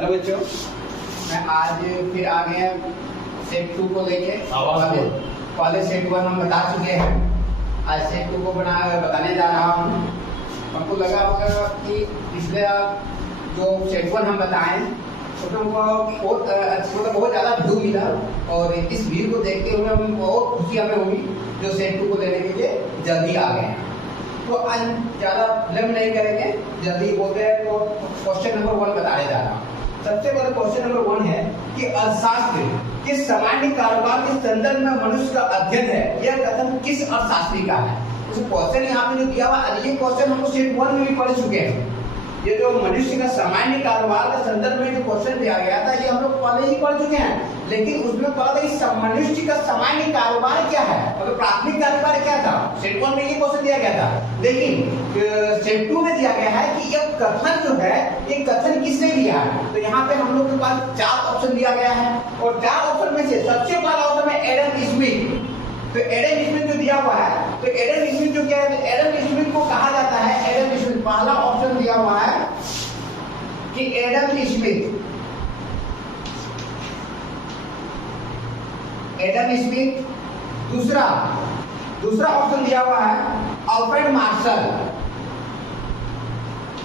Hello बच्चों, मैं आज फिर आ गए हैं सेट 2 को लेके। पहले सेट 1 हम बता चुके हैं, आज सेट 2 को बताने जा रहा हूँ। हमको लगा होगा कि पिछले जो सेट 1 हम बताएं उसमें बहुत ज़्यादा व्यू मिला, और इस व्यू को देखते हुए हम बहुत खुशी हमें हुई जो सेट 2 को लेने के लिए जल्दी आ गए हैं। तो आज ज़्यादा विलम्ब नहीं करेंगे, जल्दी बोलते हैं। तो क्वेश्चन नंबर 1 बताने जा रहा हूँ। सबसे पहले क्वेश्चन नंबर 1 है कि अर्थशास्त्र किस सामान्य कारोबार के संदर्भ में मनुष्य का अध्ययन है, यह कथन किस अर्थशास्त्री का है। तो क्वेश्चन यहाँ पे जो दिया हुआ है, ये क्वेश्चन हम सेट 1 में भी पढ़ चुके हैं। ये जो मनुष्य का सामान्य कारोबार के संदर्भ में जो क्वेश्चन दिया गया था, ये हम लोग पहले ही पढ़ चुके हैं। लेकिन उसमें पढ़ा था कि मनुष्य का सामान्य कारोबार क्या है, मतलब प्राथमिक कारोबार क्या था। सेट 1 में ये क्वेश्चन दिया गया था, लेकिन सेट 2 में दिया गया है कि यह कथन जो है, ये कथन किसने दिया है। तो यहाँ पे हम लोग के पास 4 ऑप्शन दिया गया है, और 4 ऑप्शन में से सबसे पहला ऑप्शन है एडम स्मिथ। तो एडम स्मिथ जो दिया हुआ है, तो एडम स्मिथ जो क्या है, एडम स्मिथ को कहा जाता है, एडम स्मिथ पहला ऑप्शन दिया हुआ है कि एडम स्मिथ, एडम स्मिथ। दूसरा ऑप्शन दिया हुआ है अल्फ्रेड मार्शल,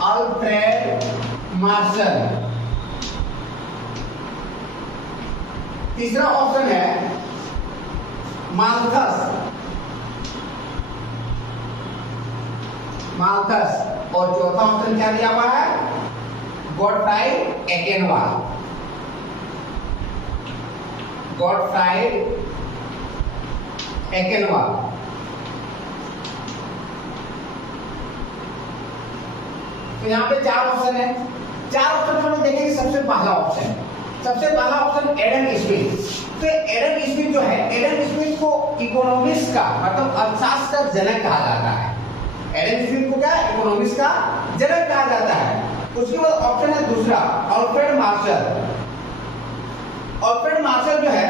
अल्फ्रेड मार्शल। तीसरा ऑप्शन है माल्थस, और चौथा ऑप्शन क्या दिया हुआ है, गॉटफ्राइड एकेनवाल, गॉटफ्राइड एकेनवाल। तो यहाँ पे 4 ऑप्शन है। 4 ऑप्शन में हम देखेंगे सबसे पहला ऑप्शन एडम स्मिथ। तो एडम स्मिथ जो है, एडम स्मिथ को इकोनॉमिक्स का मतलब अर्थशास्त्र का जनक कहा जाता है। एडम स्मिथ को क्या, इकोनॉमिक्स का जनक कहा जाता है। उसके बाद ऑप्शन है दूसरा अल्फ्रेड मार्शल। अल्फ्रेड मार्शल जो है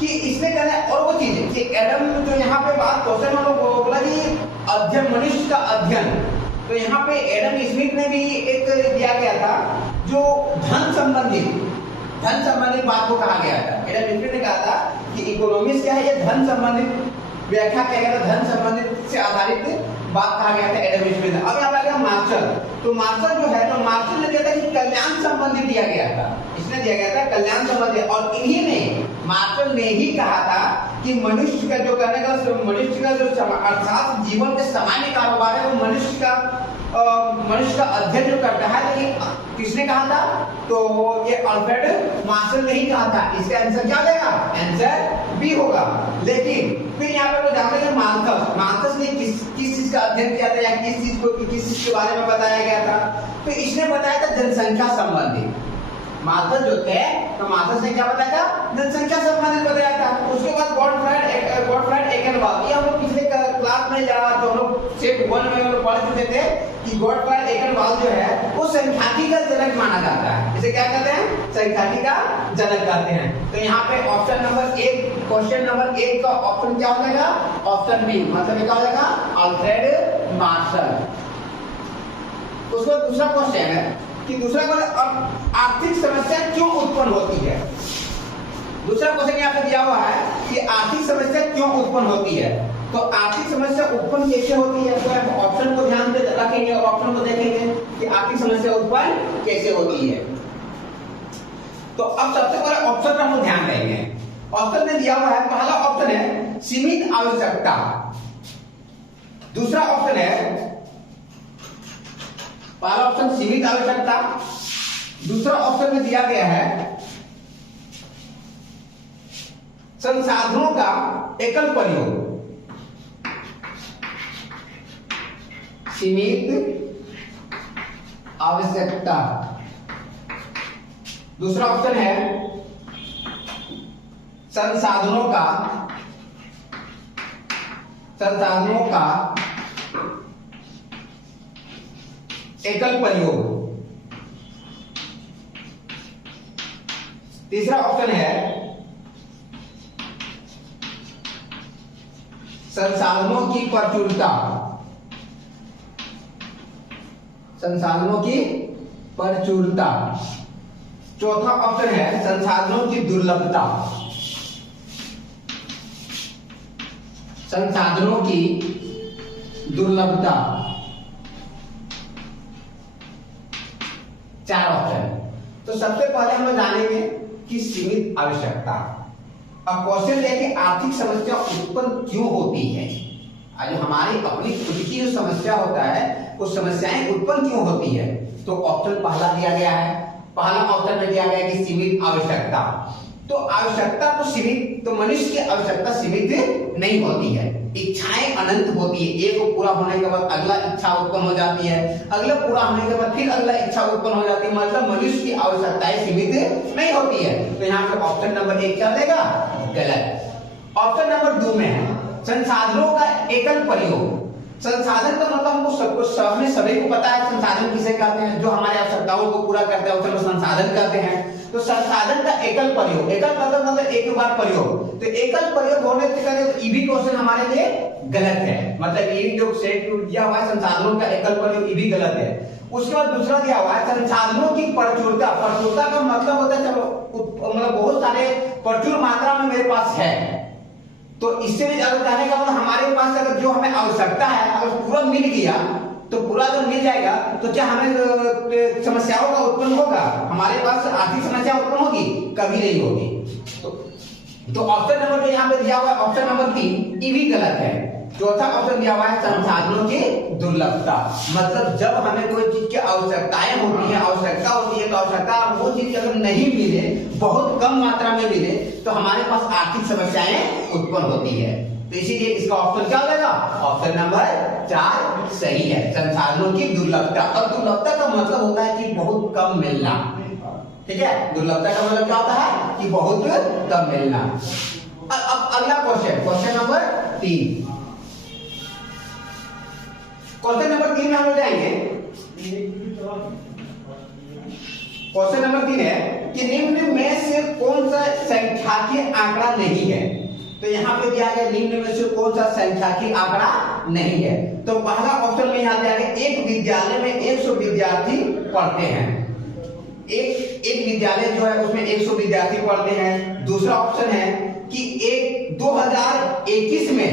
कि इसने कहना है, और वो चीज कि एडम जो यहाँ पे बात क्वेश्चन हम लोग बोला कि अध्ययन, मनुष्य का अध्ययन। तो यहाँ पे एडम स्मिथ ने भी एक दिया गया था जो धन संबंधित बात को कहा गया था। एडम स्मिथ ने कहा था कि इकोनॉमिक्स क्या है, ये धन संबंधित व्याख्या किया गया था, धन संबंधित से आधारित बात कहा गया था एडम स्मिथ ने। अब यहाँ पे आ गया मार्शल। तो मार्शल जो है, तो मार्शल ने दिया था कि कल्याण संबंधी दिया गया था, इसने दिया गया था कल्याण संबंधी। और इन्हीं ने, मार्शल ने ही कहा था कि मनुष्य का जो करने का, मनुष्य का जो अर्थात जीवन के सामान्य कारोबार है, वो मनुष्य का अध्ययन जो करता है। लेकिन किसने कहा था, तो ये अल्फ्रेड मार्शल ने ही कहा था। इसका आंसर क्या देगा, आंसर बी होगा। लेकिन फिर यहाँ पे वो जानते हैं मार्कस ने किस चीज का अध्ययन किया था, या किस चीज के बारे में बताया गया था। तो इसने बताया था जनसंख्या संबंधी। मार्कस जो थे, तो मार्कस ने क्या बताया था, जनसंख्या संबंधित बताया था। उसके बाद गॉटफ्राइड एकेनवाल, ये हम लोग पिछले क्लास में जा, तो हम लोग सेट 1 में हम लोग पढ़ चुके थे कि गॉटफ्राइड एकेनवाल जो है वो सांख्यिकी का जनक माना जाता है। इसे क्या कहते हैं, सांख्यिकी का जनक कहते हैं। तो यहाँ पे ऑप्शन नंबर 1, क्वेश्चन नंबर 1 का ऑप्शन क्या हो जाएगा, ऑप्शन बी, मतलब क्या हो जाएगा, अल्फ्रेड मार्शल। उसका दूसरा क्वेश्चन है कि आर्थिक समस्या क्यों उत्पन्न होती है। दूसरा क्वेश्चन यहाँ पे दिया हुआ है कि आर्थिक समस्या क्यों उत्पन्न होती है। तो आर्थिक समस्या उत्पन्न कैसे होती है, तो ऑप्शन को ध्यान से रखेंगे और ऑप्शन को देखेंगे कि आर्थिक समस्या उत्पन्न कैसे होती है। तो अब सबसे पहले ऑप्शन पर हम ध्यान देंगे। ऑप्शन में दिया हुआ है, पहला ऑप्शन है सीमित आवश्यकता। दूसरा ऑप्शन है, पहला ऑप्शन सीमित आवश्यकता। दूसरा ऑप्शन में दिया गया है संसाधनों का एकल प्रयोग, सीमित आवश्यकता। दूसरा ऑप्शन है संसाधनों का एकल प्रयोग। तीसरा ऑप्शन है संसाधनों की प्रचुरता, संसाधनों की प्रचुरता। चौथा ऑप्शन है संसाधनों की दुर्लभता। संसाधनों की दुर्लभता। 4 ऑप्शन। तो सबसे पहले हम लोग जानेंगे कि सीमित आवश्यकता। अब क्वेश्चन है कि आर्थिक समस्या उत्पन्न क्यों होती है। आज हमारी अपनी खुद की जो समस्या होता है वो समस्याएं उत्पन्न क्यों होती है। तो ऑप्शन पहला दिया गया है, पहला ऑप्शन में दिया गया है कि सीमित आवश्यकता। तो आवश्यकता तो सीमित, तो मनुष्य की आवश्यकता सीमित नहीं होती है, इच्छाएं अनंत होती है। एक को पूरा होने के बाद अगला इच्छा उत्पन्न हो जाती है, अगला पूरा होने के बाद फिर अगला इच्छा उत्पन्न हो जाती है। मतलब मनुष्य की आवश्यकताएं सीमित नहीं होती है। तो यहाँ पे ऑप्शन नंबर 1 चलेगा, गलत। ऑप्शन नंबर 2 में है संसाधनों का एकल प्रयोग। संसाधन का मतलब हमको सबको सबने सभी को पता है संसाधन किसे कहते हैं, जो हमारी आवश्यकताओं को पूरा करते हैं उसे संसाधन कहते हैं। तो संसाधन का एकल प्रयोग, एकल मतलब एक बार प्रयोग। तो एकल प्रयोग होने से ये भी क्वेश्चन हमारे लिए गलत है। मतलब ये जो सेट दिया हुआ है संसाधनों का एकल प्रयोग, ये भी गलत है। उसके बाद दूसरा दिया हुआ है संसाधनों की प्रचुरता। प्रचुरता का मतलब होता है चलो मतलब बहुत सारे प्रचुर मात्रा में मेरे पास है। तो इससे भी ज्यादा कहने का मतलब हमारे पास अगर जो हमें आवश्यकता है अगर पूरा मिल गया, तो पूरा अगर मिल जाएगा तो क्या हमें समस्याओं का उत्पन्न होगा, हमारे पास आर्थिक समस्या उत्पन्न होगी, कभी नहीं होगी। तो ऑप्शन नंबर जो यहाँ पे दिया हुआ है ऑप्शन नंबर 3 ये भी गलत है। चौथा ऑप्शन दिया हुआ है संसाधनों की दुर्लभता। मतलब जब हमें कोई चीज की आवश्यकताएं होती है, आवश्यकता होती है, तो आवश्यकता वो चीज अगर नहीं मिले, बहुत कम मात्रा में मिले, तो हमारे पास आर्थिक समस्याएं उत्पन्न होती है। तो इसीलिए इसका ऑप्शन क्या हो जाएगा, ऑप्शन नंबर 4 सही है, संसाधनों की दुर्लभता। और दुर्लभता का मतलब होता है कि बहुत कम मिलना। ठीक है, दुर्लभता का मतलब क्या होता है कि बहुत कम मिलना। अब अगला question, question number 3। Question number 3 में हम लोग जाएंगे। क्वेश्चन नंबर 3 है कि निम्न में से कौन सा संख्याकीय आंकड़ा नहीं है। तो यहाँ पे दिया गया निम्न में से कौन सा संख्याकीय आंकड़ा नहीं है। तो पहला ऑप्शन में यहाँ दिया गया एक विद्यालय में 100 विद्यार्थी पढ़ते हैं। एक विद्यालय जो है उसमें 100 विद्यार्थी पढ़ते हैं। दूसरा ऑप्शन है कि 2021 में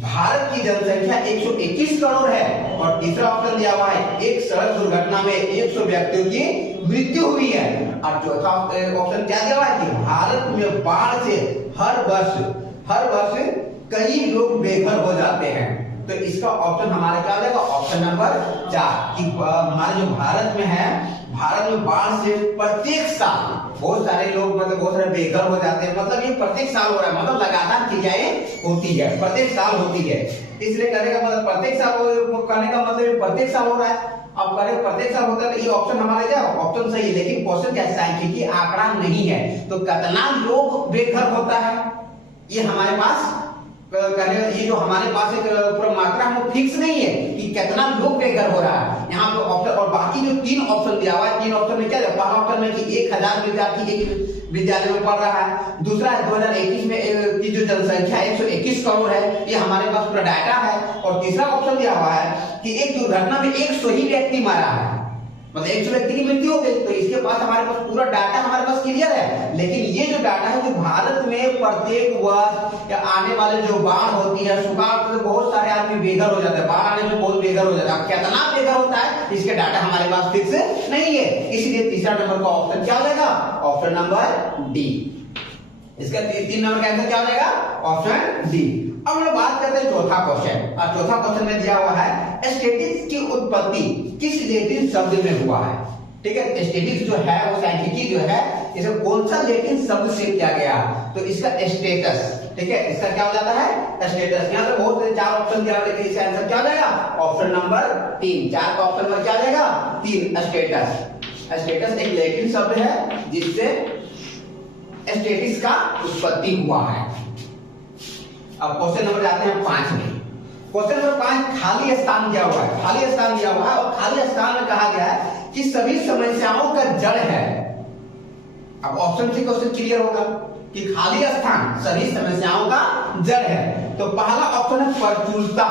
भारत की जनसंख्या 121 करोड़ है। और तीसरा ऑप्शन दिया हुआ है एक सड़क दुर्घटना में 100 व्यक्तियों की मृत्यु हुई है। और चौथा ऑप्शन क्या दिया हुआ है कि भारत में बाढ़ से हर वर्ष कई लोग बेघर हो जाते हैं। तो इसका ऑप्शन हमारे क्या हो जाएगा, ऑप्शन नंबर 4 कि हमारे जो भारत में है, भारत में बाढ़ से प्रत्येक साल बहुत सारे लोग मतलब बहुत सारे बेघर हो जाते हैं। मतलब ये प्रत्येक साल हो रहा है, मतलब लगातार क्रियाएं होती है, प्रत्येक साल होती है। इसलिए कहने का मतलब प्रत्येक साल करने का मतलब प्रत्येक साल हो रहा है। अब करें प्रत्येक साल होता है तो ये ऑप्शन हमारे क्या ऑप्शन सही है। लेकिन क्वेश्चन क्या सांख्यिकीय आंकड़ा नहीं है, तो कितना लोग बेघर होता है ये हमारे पास ये जो हमारे पास एक मात्रा है वो फिक्स नहीं है कि कितना लोग बेघर हो रहा है यहाँ पे ऑप्शन। और बाकी जो 3 ऑप्शन दिया हुआ है, 3 ऑप्शन में क्या है, पहला ऑप्शन में कि 1000 विद्यार्थी एक विद्यालय में पढ़ रहा है। दूसरा है 2021 में की जो जनसंख्या 121 करोड़ है, ये हमारे पास पूरा डाटा है। और तीसरा ऑप्शन दिया हुआ है कि एक दुर्घटना में 100 ही व्यक्ति मारा है, मतलब 100 व्यक्ति की मृत्यु हो गई। तो इसके पास हमारे पास पूरा डाटा हमारे पास क्लियर है। लेकिन ये जो डाटा है जो भारत में प्रत्येक वर्ष या आने वाले जो बाढ़ होती है, सुखाड़ तो बहुत सारे आदमी बेघर हो जाते हैं, बाढ़ आने में बहुत बेघर हो जाता है। कितना बेघर होता है इसके डाटा हमारे पास फिक्स नहीं है। इसलिए तीसरा नंबर का ऑप्शन क्या हो जाएगा, ऑप्शन नंबर डी। इसका 3 नंबर का आंसर क्या हो जाएगा, ऑप्शन डी। अब हम लोग बात करते हैं चौथा क्वेश्चन। और चौथा क्वेश्चन में दिया हुआ है स्टैटिस्टिक्स की उत्पत्ति किस लैटिन शब्द में हुआ है। ठीक है, स्टैटिस्टिक्स जो है वो सांख्यिकी जो है इसे कौन सा लैटिन शब्द से किया गया, तो इसका स्टेटस। ठीक है, इसका क्या हो जाता है, स्टेटस। यहाँ पे बहुत से 4 ऑप्शन दिया हुआ है, इसका आंसर क्या हो जाएगा, ऑप्शन नंबर 3। 4 का ऑप्शन नंबर क्या हो जाएगा, 3 स्टेटस। स्टेटस एक लैटिन शब्द है जिससे स्टैटिस्टिक्स का उत्पत्ति हुआ है। अब क्वेश्चन नंबर जाते हैं 5 में। क्वेश्चन नंबर 5 खाली स्थान दिया हुआ है, खाली स्थान दिया हुआ है। और खाली स्थान में कहा गया है कि सभी समस्याओं का जड़ है। अब ऑप्शन से क्वेश्चन क्लियर होगा कि खाली स्थान सभी समस्याओं का जड़ है। तो पहला ऑप्शन है प्रचुरता,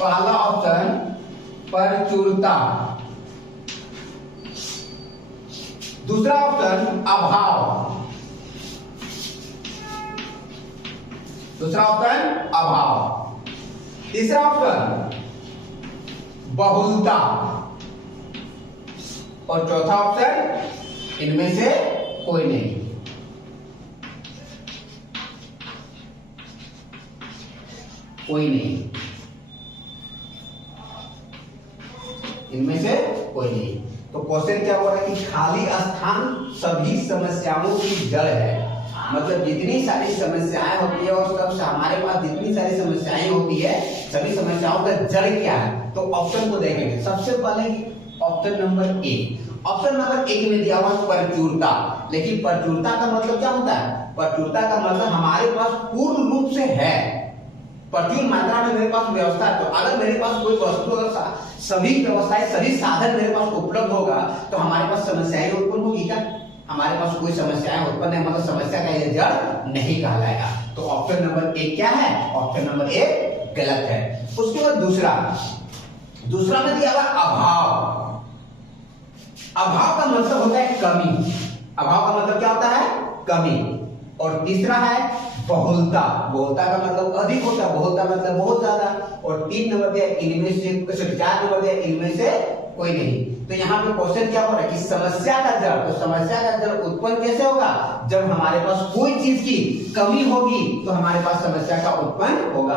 पहला ऑप्शन प्रचुरता। दूसरा ऑप्शन अभाव, दूसरा ऑप्शन अभाव। तीसरा ऑप्शन बहुलता और चौथा ऑप्शन इनमें से कोई नहीं। कोई नहीं, इनमें से कोई नहीं। तो क्वेश्चन क्या हो रहा है कि खाली स्थान सभी समस्याओं की जड़ है। मतलब जितनी सारी समस्याएं होती है और सब हमारे पास जितनी सारी समस्याएं होती है, सभी समस्याओं का जड़ क्या है। तो ऑप्शन को देखेंगे। सबसे पहले ऑप्शन नंबर एक, ऑप्शन नंबर एक में दिया हुआ प्रचुरता। लेकिन प्रचुरता का मतलब क्या होता है? प्रचुरता का मतलब हमारे पास पूर्ण रूप से है, प्रचुर मात्रा में मेरे पास व्यवस्था है। तो अगर मेरे पास कोई वस्तु, अगर सभी व्यवस्थाएं, सभी साधन मेरे पास उपलब्ध होगा तो हमारे पास समस्याएं उत्पन्न होगी क्या? हमारे पास कोई समस्याएं उत्पन्न है, मतलब समस्या का यह जड़ नहीं कहलाएगा। तो ऑप्शन नंबर एक क्या है? ऑप्शन नंबर एक गलत है। उसके बाद दूसरा, दूसरा में दिया हुआ अभाव। अभाव का मतलब होता है कमी। अभाव का मतलब क्या होता है? कमी। और तीसरा है बहुलता। बहुलता का मतलब अधिक होता है, बहुलता मतलब बहुत ज्यादा। और 3 नंबर दिया इनमें से, 4 नंबर दिया इनमें से कोई नहीं। तो यहाँ पे क्वेश्चन क्या हो रहा है कि समस्या का जड़, तो समस्या का जड़ उत्पन्न कैसे होगा? जब हमारे पास कोई चीज की कमी होगी तो हमारे पास समस्या का उत्पन्न होगा,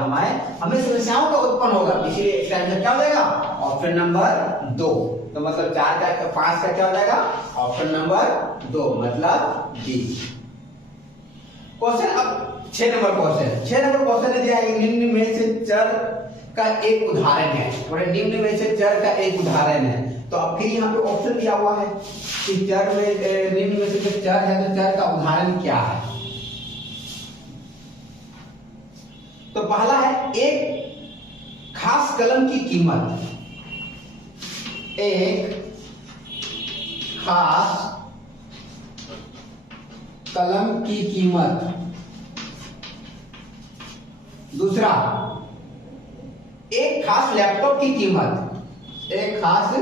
हमें समस्याओं का उत्पन्न होगा। इसीलिए इसका आंसर क्या हो जाएगा? Option number 2। तो मतलब 4 का 5 का क्या हो जाएगा? ऑप्शन नंबर 2 मतलब डी। क्वेश्चन अब 6 नंबर क्वेश्चन। 6 नंबर क्वेश्चन ने दिया है निम्न में से चर का एक उदाहरण है। निम्न में से चर का एक उदाहरण है। तो अब फिर यहाँ पे ऑप्शन दिया हुआ है कि चर में, निम्न में से जो चर है तो चर का उदाहरण क्या है। तो पहला है एक खास कलम की कीमत। एक खास कलम की कीमत। दूसरा एक खास लैपटॉप की कीमत। एक खास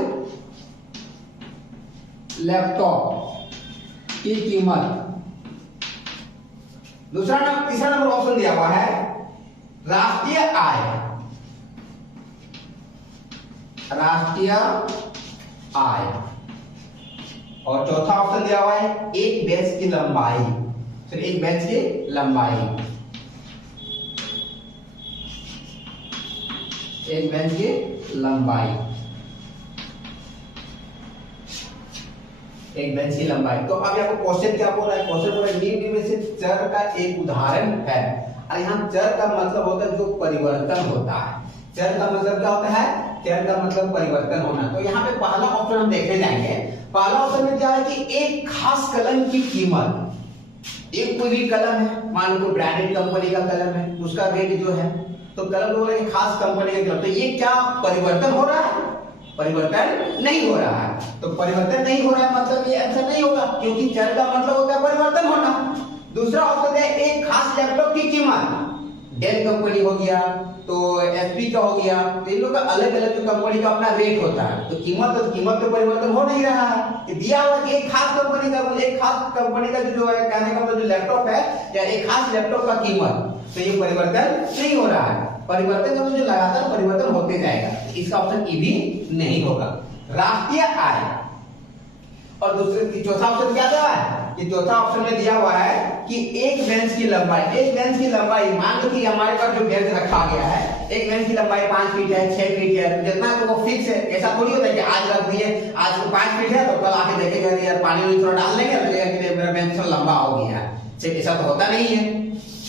लैपटॉप की कीमत। दूसरा नंबर, तीसरा नंबर ऑप्शन दिया हुआ है राष्ट्रीय आय। राष्ट्रीय आय। और चौथा ऑप्शन दिया हुआ है एक बेंच की लंबाई। फिर एक बेंच की लंबाई, एक बेंच की लंबाई, एक बेंच की लंबाई। तो अब यहाँ क्वेश्चन क्या बोल रहा है? क्वेश्चन बोल रहा है निम्न में से चर का एक उदाहरण है। और यहाँ चर का मतलब होता है जो परिवर्तन होता है। चर का मतलब क्या होता है? चर का मतलब परिवर्तन होना। तो यहाँ पे पहला ऑप्शन हम देखने जाएंगे। पहला ऑप्शन में क्या है कि एक खास कलम की कीमत। एक कोई भी कलम है, मान लो ब्रांडेड कंपनी का कलम है, उसका रेट जो है, तो कलम बोल रहे हैं खास कंपनी का कलम। तो ये क्या परिवर्तन हो रहा है? परिवर्तन नहीं हो रहा है। तो परिवर्तन नहीं हो रहा है मतलब ये आंसर नहीं होगा, क्योंकि चर का मतलब होता है परिवर्तन होना। दूसरा ऑप्शन है एक खास लैपटॉप की कीमत। डेल कंपनी हो गया, तो एचपी का हो गया, तो इन लोग का अलग अलग जो कंपनी का अपना रेट होता है। तो कीमत तो परिवर्तन हो नहीं रहा है। दिया हुआ कि एक खास कंपनी का, एक खास कंपनी का जो है, कहने का मतलब जो लैपटॉप है या एक खास लैपटॉप का कीमत, तो ये परिवर्तन नहीं हो रहा है। परिवर्तन का जो लगातार परिवर्तन होते जाएगा। इसका ऑप्शन ई भी नहीं होगा। राष्ट्रीय आय। और दूसरे चौथा ऑप्शन क्या दिया है कि चौथा ऑप्शन में दिया हुआ है कि एक बेंच की लंबाई। एक बेंच की लंबाई, मान लो कि हमारे पास जो बेंच रखा गया है, एक बेंच की लंबाई 5 फीट है, 6 फीट है, जितना तो वो फिक्स है। ऐसा थोड़ी होता है कि आज रख दिए, आज को 5 फीट है तो कल आके देखेंगे यार पानी में थोड़ा डाल देंगे तो मेरा बेंच थोड़ा लंबा हो गया है। ऐसा तो होता नहीं है।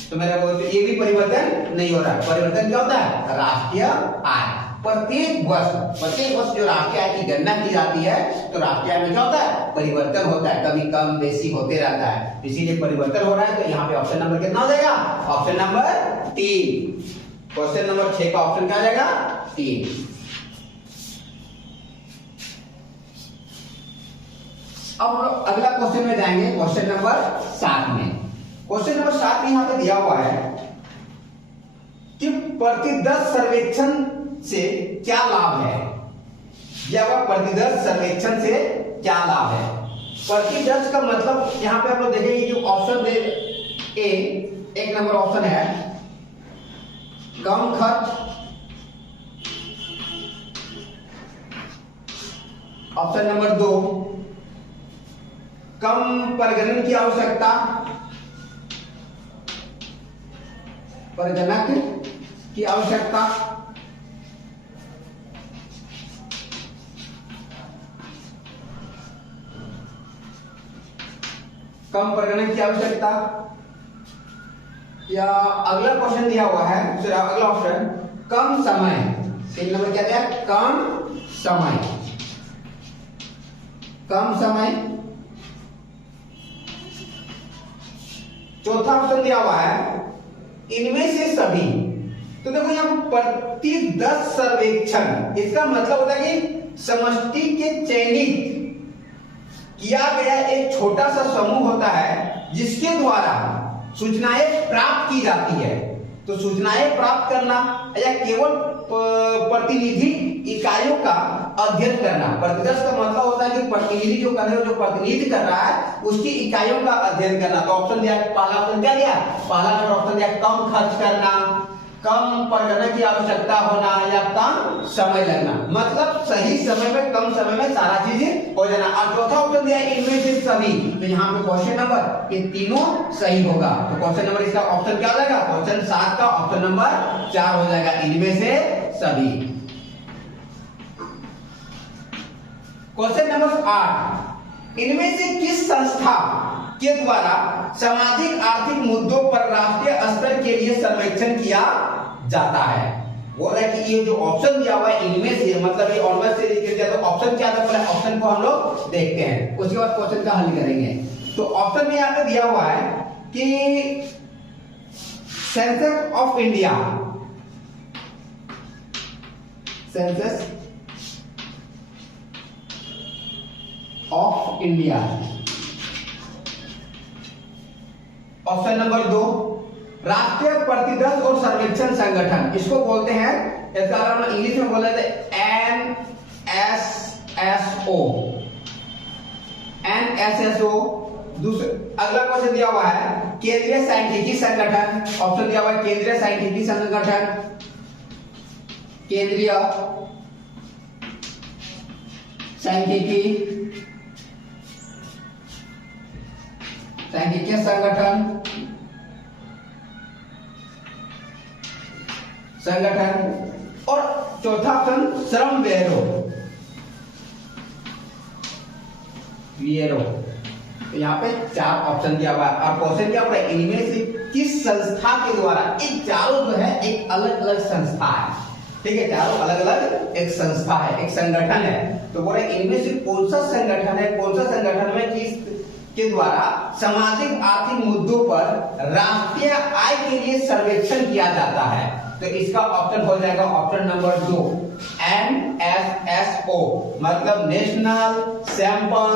तो मेरा ये भी परिवर्तन नहीं हो रहा। परिवर्तन क्या होता है? राष्ट्रीय आय। प्रत्येक वर्ष जो राष्ट्रीय आय की गणना की जाती है, तो राष्ट्रीय आय में क्या होता है? परिवर्तन होता है, कभी कम बेसी होते रहता है। इसीलिए परिवर्तन हो रहा है। तो यहाँ पे ऑप्शन नंबर कितना हो जाएगा? Option number 3। क्वेश्चन नंबर 6 का ऑप्शन क्या आ जाएगा? 3। अब अगला क्वेश्चन में जाएंगे, क्वेश्चन नंबर 7 में। क्वेश्चन नंबर 7 में यहाँ पे दिया हुआ है कि प्रति 10 सर्वेक्षण से क्या लाभ है। यह प्रति 10 सर्वेक्षण से क्या लाभ है। प्रतिदर्श का मतलब यहाँ पे आप लोग देखेंगे कि ऑप्शन दे ए, एक नंबर ऑप्शन है कम खर्च, ऑप्शन नंबर 2 कम प्रजनन की आवश्यकता, प्रजनक की आवश्यकता, कम प्रजनन की आवश्यकता, या अगला क्वेश्चन दिया हुआ है, अगला ऑप्शन कम समय, 3 नंबर क्या दिया, कम समय, कम समय। चौथा ऑप्शन दिया हुआ है इनमें से सभी। तो देखो यहाँ प्रति 10 सर्वेक्षण, इसका मतलब होता है कि समष्टि के चयनित किया गया एक छोटा सा समूह होता है जिसके द्वारा सूचनाएं प्राप्त की जाती है। तो सूचनाएं प्राप्त करना या केवल प्रतिनिधि इकाइयों का अध्ययन करना। प्रतिदर्श का मतलब होता है कि प्रतिनिधि जो कर रहे हो, जो प्रतिनिधि कर रहा है उसकी इकाइयों का अध्ययन करना। तो ऑप्शन दिया, पहला ऑप्शन क्या दिया, पहला नंबर ऑप्शन दिया कम खर्च करना, कम प्रजनन की आवश्यकता होना या कम समय लगना, मतलब सही समय में कम समय में सारा चीज हो जाना। और चौथा ऑप्शन दिया इनमें से सभी। तो यहाँ पे क्वेश्चन नंबर ये तीनों सही होगा। तो क्वेश्चन नंबर इसका ऑप्शन क्या हो जाएगा, क्वेश्चन 7 का ऑप्शन नंबर 4 हो जाएगा, इनमें से सभी। क्वेश्चन नंबर 8, इनमें से किस संस्था के द्वारा सामाजिक आर्थिक मुद्दों पर राष्ट्रीय स्तर के लिए सर्वेक्षण किया जाता है। बोल रहा है कि ये जो ऑप्शन दिया हुआ है इनमें से, मतलब ये ऑनवर्ड से लेकर दिया, तो ऑप्शन क्या था, पहले ऑप्शन को हम लोग देखते हैं, उसके बाद क्वेश्चन का हल करेंगे। तो ऑप्शन में यहाँ पे दिया हुआ है कि census of India, census of India. Option number 2 राष्ट्रीय प्रतिदर्श और सर्वेक्षण संगठन, इसको बोलते हैं, इसका अगर हम इंग्लिश में बोले तो NSSO, NSSO। दूसरा अगला क्वेश्चन दिया हुआ है केंद्रीय सांख्यिकी संगठन, ऑप्शन दिया हुआ है केंद्रीय सांख्यिकी संगठन, केंद्रीय सांख्यिकी संगठन। और चौथा ऑप्शन श्रम ब्यूरो। यहाँ पे 4 ऑप्शन दिया हुआ है। और क्वेश्चन क्या है, इनमें से किस संस्था के द्वारा, एक चारों जो है एक अलग अलग संस्था है, ठीक है, चारों अलग अलग एक संस्था है, एक संगठन है। तो बोले इनमें से कौन सा संगठन है, कौन सा संगठन में किस के द्वारा सामाजिक आर्थिक मुद्दों पर राष्ट्रीय आय के लिए सर्वेक्षण किया जाता है। तो इसका ऑप्शन हो जाएगा ऑप्शन नंबर 2 NSSO, मतलब नेशनल सैंपल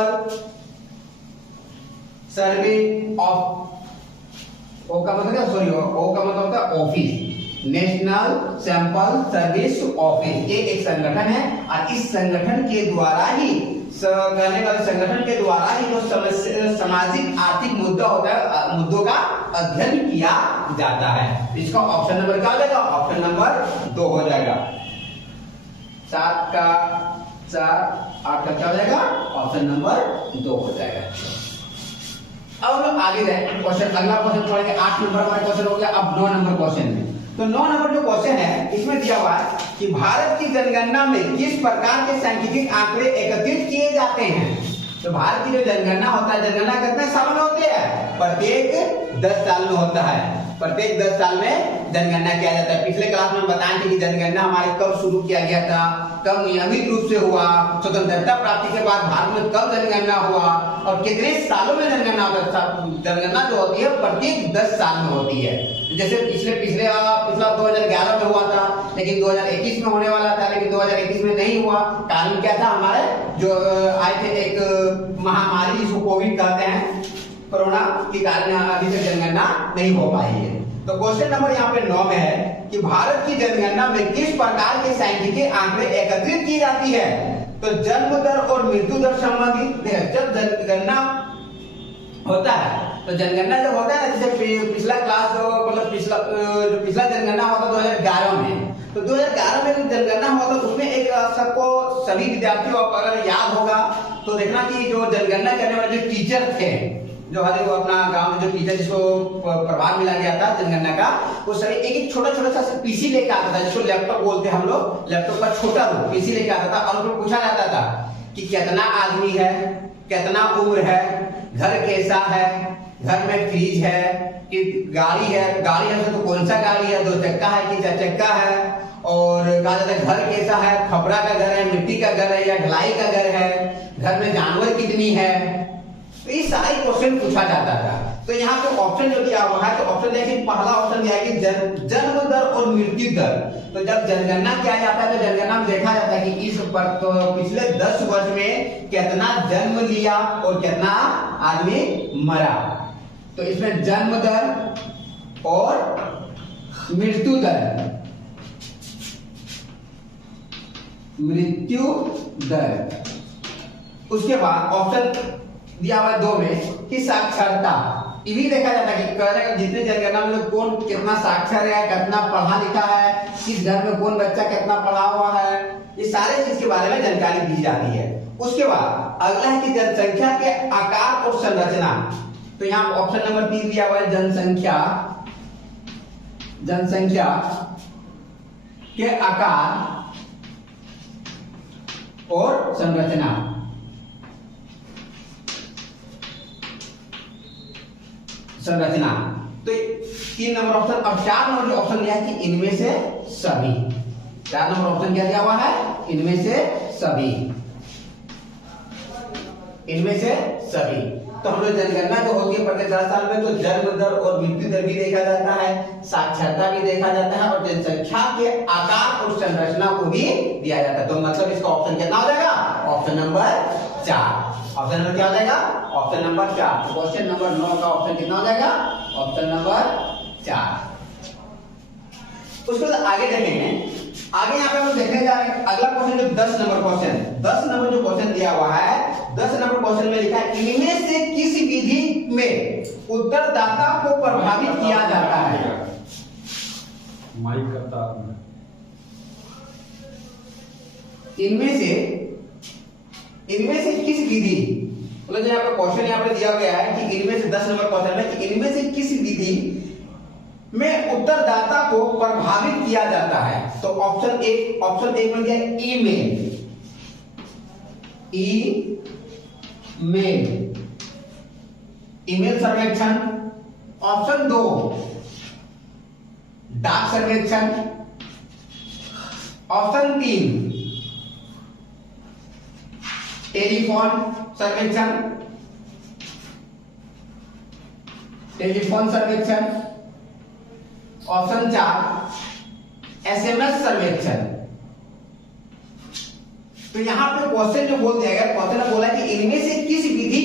सर्वे ऑफ, ओ का मतलब क्या, सॉरी ओ का मतलब होता है office, national sample service office. ये एक संगठन है और इस संगठन के द्वारा ही करने वाले संगठन के द्वारा ही जो सामाजिक आर्थिक मुद्दा होता है, मुद्दों का अध्ययन किया जाता है। इसका ऑप्शन नंबर क्या हो जाएगा, ऑप्शन नंबर 2 हो जाएगा। 7 का 4, 8 का क्या हो जाएगा, ऑप्शन नंबर 2 हो जाएगा। अब हम लोग आगे जाए, क्वेश्चन अगला क्वेश्चन पढ़ेंगे। 8 नंबर हमारा क्वेश्चन हो गया। अब 9 नंबर क्वेश्चन में, तो 9 नंबर जो क्वेश्चन है इसमें दिया हुआ है कि भारत की जनगणना में किस प्रकार के सांख्यिकीय आंकड़े एकत्रित किए जाते हैं। तो भारत की जो जनगणना होता है, जनगणना कितने साल में होती है, प्रत्येक 10 साल में होता है, प्रत्येक 10 साल में जनगणना किया जाता है। पिछले क्लास में बताए थे कि जनगणना हमारे कब शुरू किया गया था, कब नियमित रूप से हुआ, स्वतंत्रता प्राप्ति के बाद भारत में कब जनगणना हुआ और कितने सालों में जनगणना होता है। जनगणना जो होती है प्रत्येक 10 साल में होती है। जैसे पिछला 2011 में हुआ था, लेकिन 2021 में होने वाला था, लेकिन 2021 में नहीं हुआ। कारण क्या था, हमारे जो आए थे एक महामारी जिसको कोविड कहते हैं, कोरोना के कारण अभी तक जनगणना नहीं हो पाई है। तो क्वेश्चन नंबर यहाँ पे 9 में है कि भारत की जनगणना में किस प्रकार के सांख्यिकीय आंकड़े एकत्रित की जाती है। तो जन्म दर और मृत्यु दर संबंधित जब जनगणना होता है तो जनगणना जब होता है जैसे पिछला क्लास मतलब पिछला जनगणना हुआ था 2011 में, तो 2011 में जनगणना हुआ था उसमें एक सबको सभी विद्यार्थियों को अगर याद होगा तो देखना कि जो जनगणना करने वाले जो टीचर थे, जो हर अपना गांव में जो टीचर जिसको प्रभार मिला गया था जनगणना का, वो सभी एक छोटा छोटा सा पीसी लेके आता था, जिसको लैपटॉप बोलते हैं हम लोग, लैपटॉप का छोटा पीसी लेके आता था और उसमें पूछा जाता था कि कितना आदमी है, कितना उम्र है, घर कैसा है, घर में फ्रिज है कि गाड़ी है तो कौन सा गाड़ी है, 2 चक्का है कि 4 चक्का है, और कहा जाता है घर कैसा है, खपड़ा का घर है, मिट्टी का घर है या ढलाई का घर है, घर में जानवर कितनी है, तो ये सारे क्वेश्चन पूछा जाता था। तो यहाँ पे ऑप्शन जो दिया हुआ है, तो ऑप्शन देखिए पहला ऑप्शन दिया है कि जन्म दर और मृत्यु दर। तो जब जनगणना किया जाता है तो जनगणना में देखा जाता है कि इस पर तो पिछले 10 वर्ष में कितना जन्म लिया और कितना आदमी मरा। तो इसमें जन्म दर और मृत्यु दर, मृत्यु दर। उसके बाद ऑप्शन दिया हुआ 2 में कि साक्षरता, ये भी देखा जाता है कि जितने जनगणना में कौन कितना साक्षर है, कितना पढ़ा लिखा है, किस घर में कौन बच्चा कितना पढ़ा हुआ है, ये सारे चीज के बारे में जानकारी दी जाती है। उसके बाद अगला है कि जनसंख्या के आकार और संरचना। तो यहाँ ऑप्शन नंबर 3 दिया हुआ है जनसंख्या के आकार और संरचना। तो 3 नंबर ऑप्शन। अब 4 नंबर जो ऑप्शन दिया है कि इनमें से सभी, 4 नंबर ऑप्शन क्या दिया हुआ है, इनमें से सभी, इनमें से सभी। तो हम लोग जनगणना जो होती है प्रत्येक 10 साल में, तो जन्म दर और मृत्यु दर भी देखा जाता है, साक्षरता भी देखा जाता है और जनसंख्या के आकार और संरचना को भी दिया जाता है। तो मतलब इसका ऑप्शन कितना हो जाएगा, ऑप्शन नंबर 4। ऑप्शन नंबर क्या हो जाएगा, ऑप्शन नंबर 4। क्वेश्चन नंबर 9 का ऑप्शन कितना हो जाएगा, ऑप्शन नंबर 4। उसके बाद आगे देखेंगे, आगे यहाँ पे हम देखने जा रहे हैं अगला क्वेश्चन जो 10 नंबर क्वेश्चन, 10 नंबर जो क्वेश्चन दिया हुआ है, 10 नंबर क्वेश्चन में लिखा है इनमें से किस विधि में उत्तरदाता को प्रभावित किया जाता है। माइक करता है। इनमें से किस विधि, मतलब यहाँ पे क्वेश्चन यहाँ पे दिया गया है कि इनमें से 10 नंबर क्वेश्चन है कि इनमें से किस विधि में उत्तरदाता को प्रभावित किया जाता है। तो ऑप्शन एक में दिया ईमेल, ईमेल सर्वेक्षण। ऑप्शन 2 डाक सर्वेक्षण। ऑप्शन 3 टेलीफोन सर्वेक्षण, ऑप्शन 4 एसएमएस सर्वेक्षण। तो यहां पे क्वेश्चन जो बोल दिया गया, क्वेश्चन ने बोला कि इनमें से किस विधि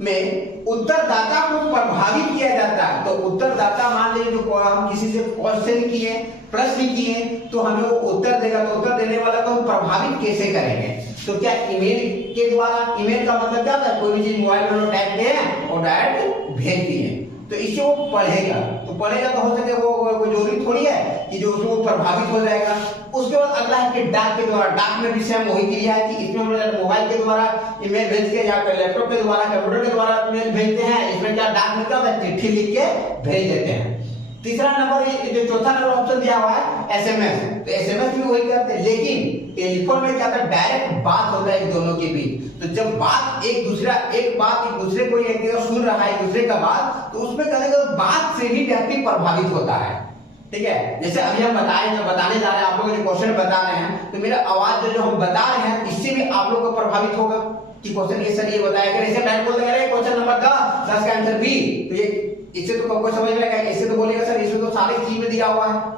में उत्तरदाता को प्रभावित किया जाता है। तो उत्तरदाता मान लीजिए जो हम किसी से क्वेश्चन किए, प्रश्न किए, तो हमें वो उत्तर देगा, तो उत्तर देने वाला को हम प्रभावित कैसे करेंगे। तो क्या ईमेल के द्वारा, ईमेल का मतलब क्या होता है, कोई भी चीज मोबाइल में टाइप किए और डायरेक्ट भेज दिए, तो इससे वो पढ़ेगा, तो पढ़ेगा तो हो सके वो कोई जरूरी थोड़ी है कि जो उसको प्रभावित हो जाएगा। उसके बाद अगला है कि डाक के द्वारा, डाक में भी सेम वही क्रिया है कि इसमें हम मोबाइल के द्वारा ईमेल भेज के या लैपटॉप के द्वारा, कंप्यूटर के द्वारा ईमेल भेजते हैं। इसमें क्या डाक में क्या होता है, चिट्ठी लिख के भेज देते हैं। तीसरा नंबर, जो चौथा नंबर ऑप्शन दिया हुआ है एसएमएस, तो एसएमएस भी वही करते हैं, लेकिन टेलीफोन में क्या होता है, डायरेक्ट बात होता है दोनों के बीच। तो जब बात एक दूसरे को एक सुन रहा है, एक दूसरे का बात, तो उसमें करेगा बात से भी व्यक्ति प्रभावित होता है। ठीक है, जैसे अभी हम बताने जा रहे हैं, आप लोग जो क्वेश्चन बता रहे हैं, तो मेरा आवाज जो हम बता रहे हैं, इससे भी आप लोग को प्रभावित होगा कि क्वेश्चन ये सर ये बताया, अगर ऐसे टाइप बोल देगा क्वेश्चन नंबर 10 का आंसर बी, तो ये इससे तो कोई समझ में आएगा, इससे तो बोलेगा सर इसमें तो सारे चीज में दिया हुआ है।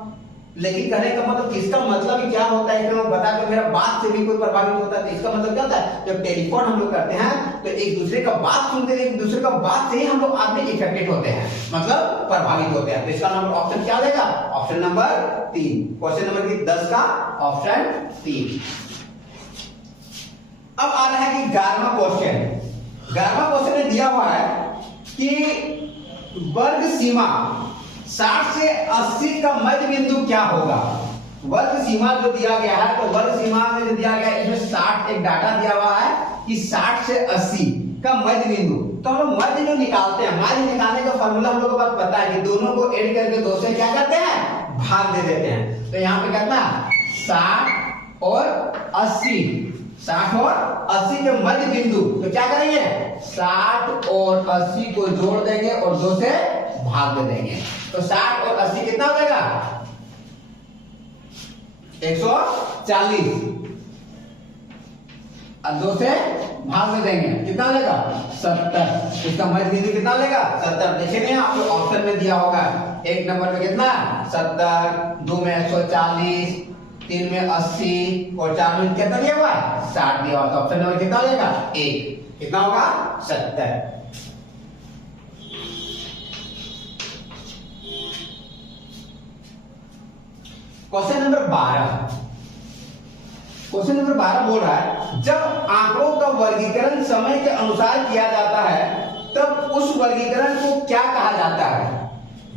लेकिन कहने का मतलब, इसका मतलब क्या होता है, इसमें बता कर मेरा बात से भी कोई प्रभावित होता है, तो इसका मतलब क्या होता है, जब टेलीफोन हम लोग करते हैं तो एक दूसरे का बात सुनते हैं, एक दूसरे का बात से ही हम लोग आदमी इफेक्टेड होते हैं, मतलब प्रभावित होते हैं। तो इसका नंबर ऑप्शन क्या हो जाएगा, ऑप्शन नंबर 3। क्वेश्चन नंबर 10 का ऑप्शन 3। अब आ रहा है कि 11वां क्वेश्चन। 11वां क्वेश्चन में दिया हुआ है कि वर्ग सीमा 60 से 80 का मध्य बिंदु क्या होगा। वर्ग सीमा जो दिया गया है, तो वर्ग सीमा में जो दिया गया है इसमें 60 एक डाटा दिया हुआ है कि 60 से 80 का मध्य बिंदु। तो हम लोग मध्य जो निकालते हैं, मध्य निकालने का फॉर्मूला हम लोग को पता है कि दोनों को ऐड करके 2 से क्या करते हैं, भाग दे देते हैं। तो यहाँ पे कितना 60 और 80, 60 और 80 के मध्य बिंदु। तो क्या करेंगे, 60 और 80 को जोड़ देंगे और 2 से भाग दे देंगे। तो 60 और 80 कितना हो जाएगा, 140 और 2 से भाग में देंगे, कितना हो जाएगा 70। इसका मध्य बिंदु कितना हो जाएगा 70। देखे नहीं आप लोग ऑप्शन में दिया होगा, एक नंबर में कितना 70, 2 में 140, 3 में 80 और 4 में कितना दिया हुआ है 60 दिया हुआ। तो ऑप्शन नंबर कितना हो जाएगा 1, कितना होगा 70। Question number 12। क्वेश्चन नंबर 12 बोल रहा है जब आंकड़ों का वर्गीकरण समय के अनुसार किया जाता है तब उस वर्गीकरण को क्या कहा जाता है।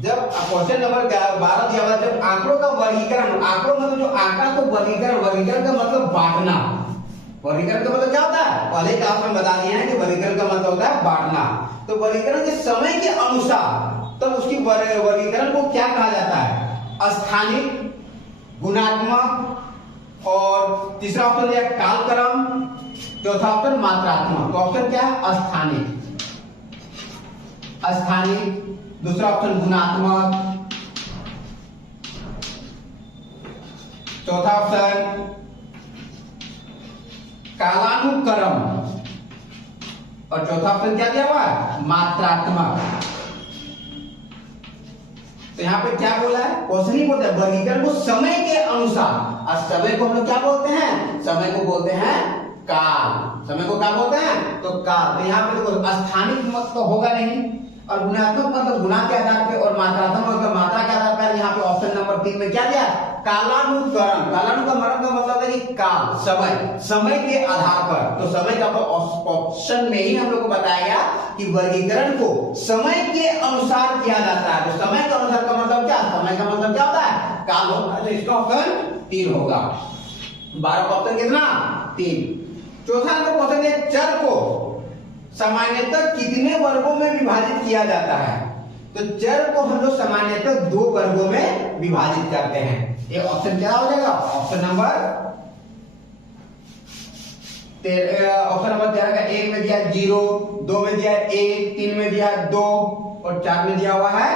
जब क्वेश्चन नंबर 12 दिया हुआ, जब आंकड़ों का वर्गीकरण, आंकड़ों मतलब जो आंकड़ा को वर्गीकरण, वर्गीकरण का मतलब बांटना। वर्गीकरण का मतलब क्या होता है, पहले क्लास में बता दिए हैं कि वर्गीकरण का मतलब होता है बांटना। तो वर्गीकरण के समय के अनुसार तब उसकी वर्गीकरण को क्या कहा जाता है, स्थानिक, गुणात्मक और तीसरा ऑप्शन दिया कालक्रम, चौथा ऑप्शन मात्रात्मक। तो ऑप्शन क्या है स्थानिक, स्थानिक, दूसरा ऑप्शन गुणात्मक, चौथा ऑप्शन कालानुक्रम और चौथा ऑप्शन क्या दिया हुआ है मात्रात्मक। तो यहाँ पे क्या बोला है, क्वेश्चन ही बोलते हैं वर्गीकरण को समय के अनुसार। और समय को हम लोग क्या बोलते हैं, समय को बोलते हैं काल। समय को क्या बोलते हैं, तो काल। तो यहाँ पे देखो स्थानिक मत तो होगा नहीं, और गुणात्मक मतलब गुणा के आधार पे, और मात्रात्मक मतलब मात्रा के आधार पर। यहाँ पे ऑप्शन नंबर 3 में क्या दिया, कालानुक्रम। कालानुक्रम का मतलब है कि काल, समय, समय के आधार पर। तो समय का ऑप्शन में ही हम लोग को बताया गया कि वर्गीकरण को समय के अनुसार किया जाता है। तो समय के अनुसार का मतलब क्या, समय का मतलब क्या होता है काल होता है। तो इसका ऑप्शन 3 होगा। 12 का ऑप्शन कितना 3। चौथा नंबर क्वेश्चन है चर को सामान्यतः कितने वर्गों में विभाजित किया जाता है। तो चर को हम लोग सामान्यतः 2 वर्गों में विभाजित करते हैं। ये ऑप्शन क्या हो जाएगा, ऑप्शन नंबर 13 का 1 में दिया 0, 2 में दिया 1, 3 में दिया 2 और 4 में दिया हुआ है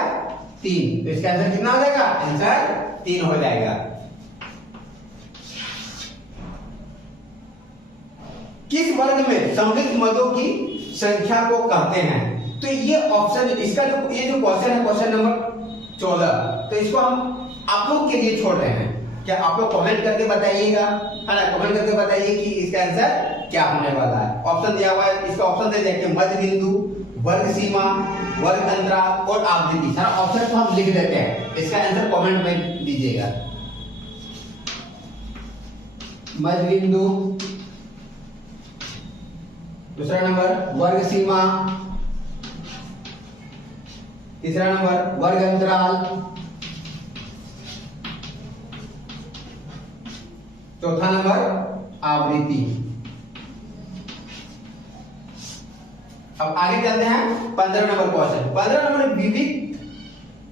3। तो इसका आंसर कितना हो जाएगा, आंसर 3 हो जाएगा। किस वर्ग में सममित मदों की संख्या को कहते हैं। तो ये ऑप्शन, इसका जो ये जो क्वेश्चन है, क्वेश्चन नंबर 14, तो इसको हम आप लोग के लिए छोड़ रहे हैं। क्या आप लोग कमेंट करके बताइएगा, है ना, कमेंट करके बताइए कि इसका आंसर क्या होने वाला है। ऑप्शन दिया हुआ है, इसका ऑप्शन दे दिया कि मध्य बिंदु, वर्ग सीमा, वर्ग अंतराल और आवृत्ति। सारा ऑप्शन को हम लिख देते हैं, इसका आंसर कमेंट में दीजिएगा। मध्य बिंदु, दूसरा नंबर वर्ग सीमा, तीसरा नंबर वर्ग अंतराल, चौथा नंबर आवृत्ति। अब आगे चलते हैं 15 नंबर क्वेश्चन। 15 नंबर विविध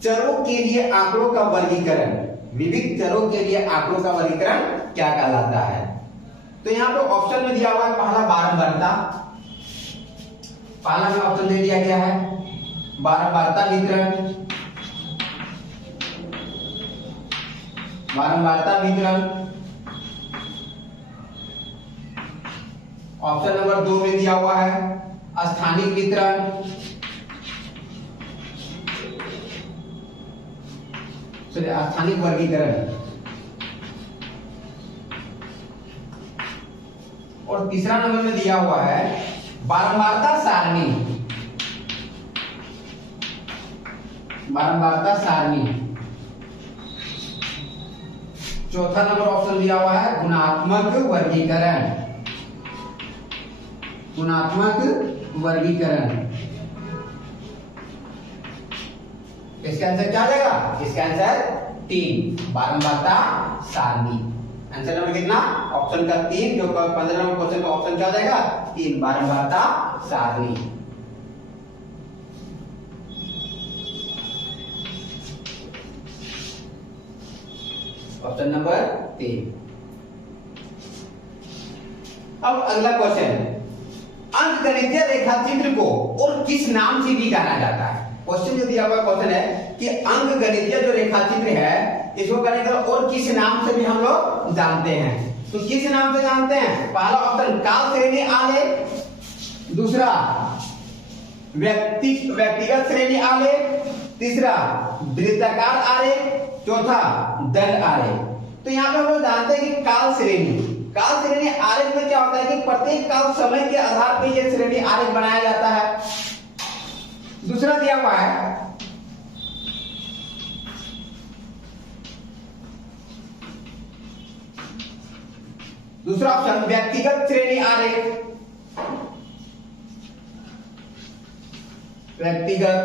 चरों के लिए आंकड़ों का वर्गीकरण। विविध चरों के लिए आंकड़ों का वर्गीकरण क्या कहलाता है। तो यहाँ पे ऑप्शन में दिया हुआ है पहला बारंबारता। पहला में ऑप्शन दे दिया गया है बारंबारता वितरण, बारंबारता वितरण। ऑप्शन नंबर 2 में दिया हुआ है स्थानिक वितरण, स्थानिक वर्गीकरण। और तीसरा नंबर में दिया हुआ है बारंबारता सारणी, बारंबारता सारणी। चौथा नंबर ऑप्शन दिया हुआ है गुणात्मक वर्गीकरण। गुणात्मक वर्गीकरण। इसका आंसर क्या आ जाएगा? इसका आंसर 3, बारंबारता सारणी। आंसर नंबर कितना? ऑप्शन का 3, जो 15 नंबर क्वेश्चन का ऑप्शन क्या आ जाएगा? 3, बारंबारता सारणी। Option number 3। अब अगला क्वेश्चन, अंकगणितीय रेखाचित्र को और किस नाम से भी जाना जाता है? क्वेश्चन जो दिया हुआ क्वेश्चन है कि अंकगणितीय जो रेखाचित्र है इसको करने का और किस नाम से भी हम लोग जानते हैं। तो किस नाम से जानते हैं? पहला ऑप्शन काल श्रेणी आलेख, दूसरा व्यक्तिगत श्रेणी आलेख, तीसरा वृत्ताकार आलेख, चौथा दंड आलेख। तो यहाँ पे हम लोग जानते हैं कि काल श्रेणी आलेख में क्या होता है कि प्रत्येक काल समय के आधार पर यह श्रेणी आलेख बनाया जाता है। दूसरा दिया हुआ है दूसरा ऑप्शन व्यक्तिगत श्रेणी आलेख, व्यक्तिगत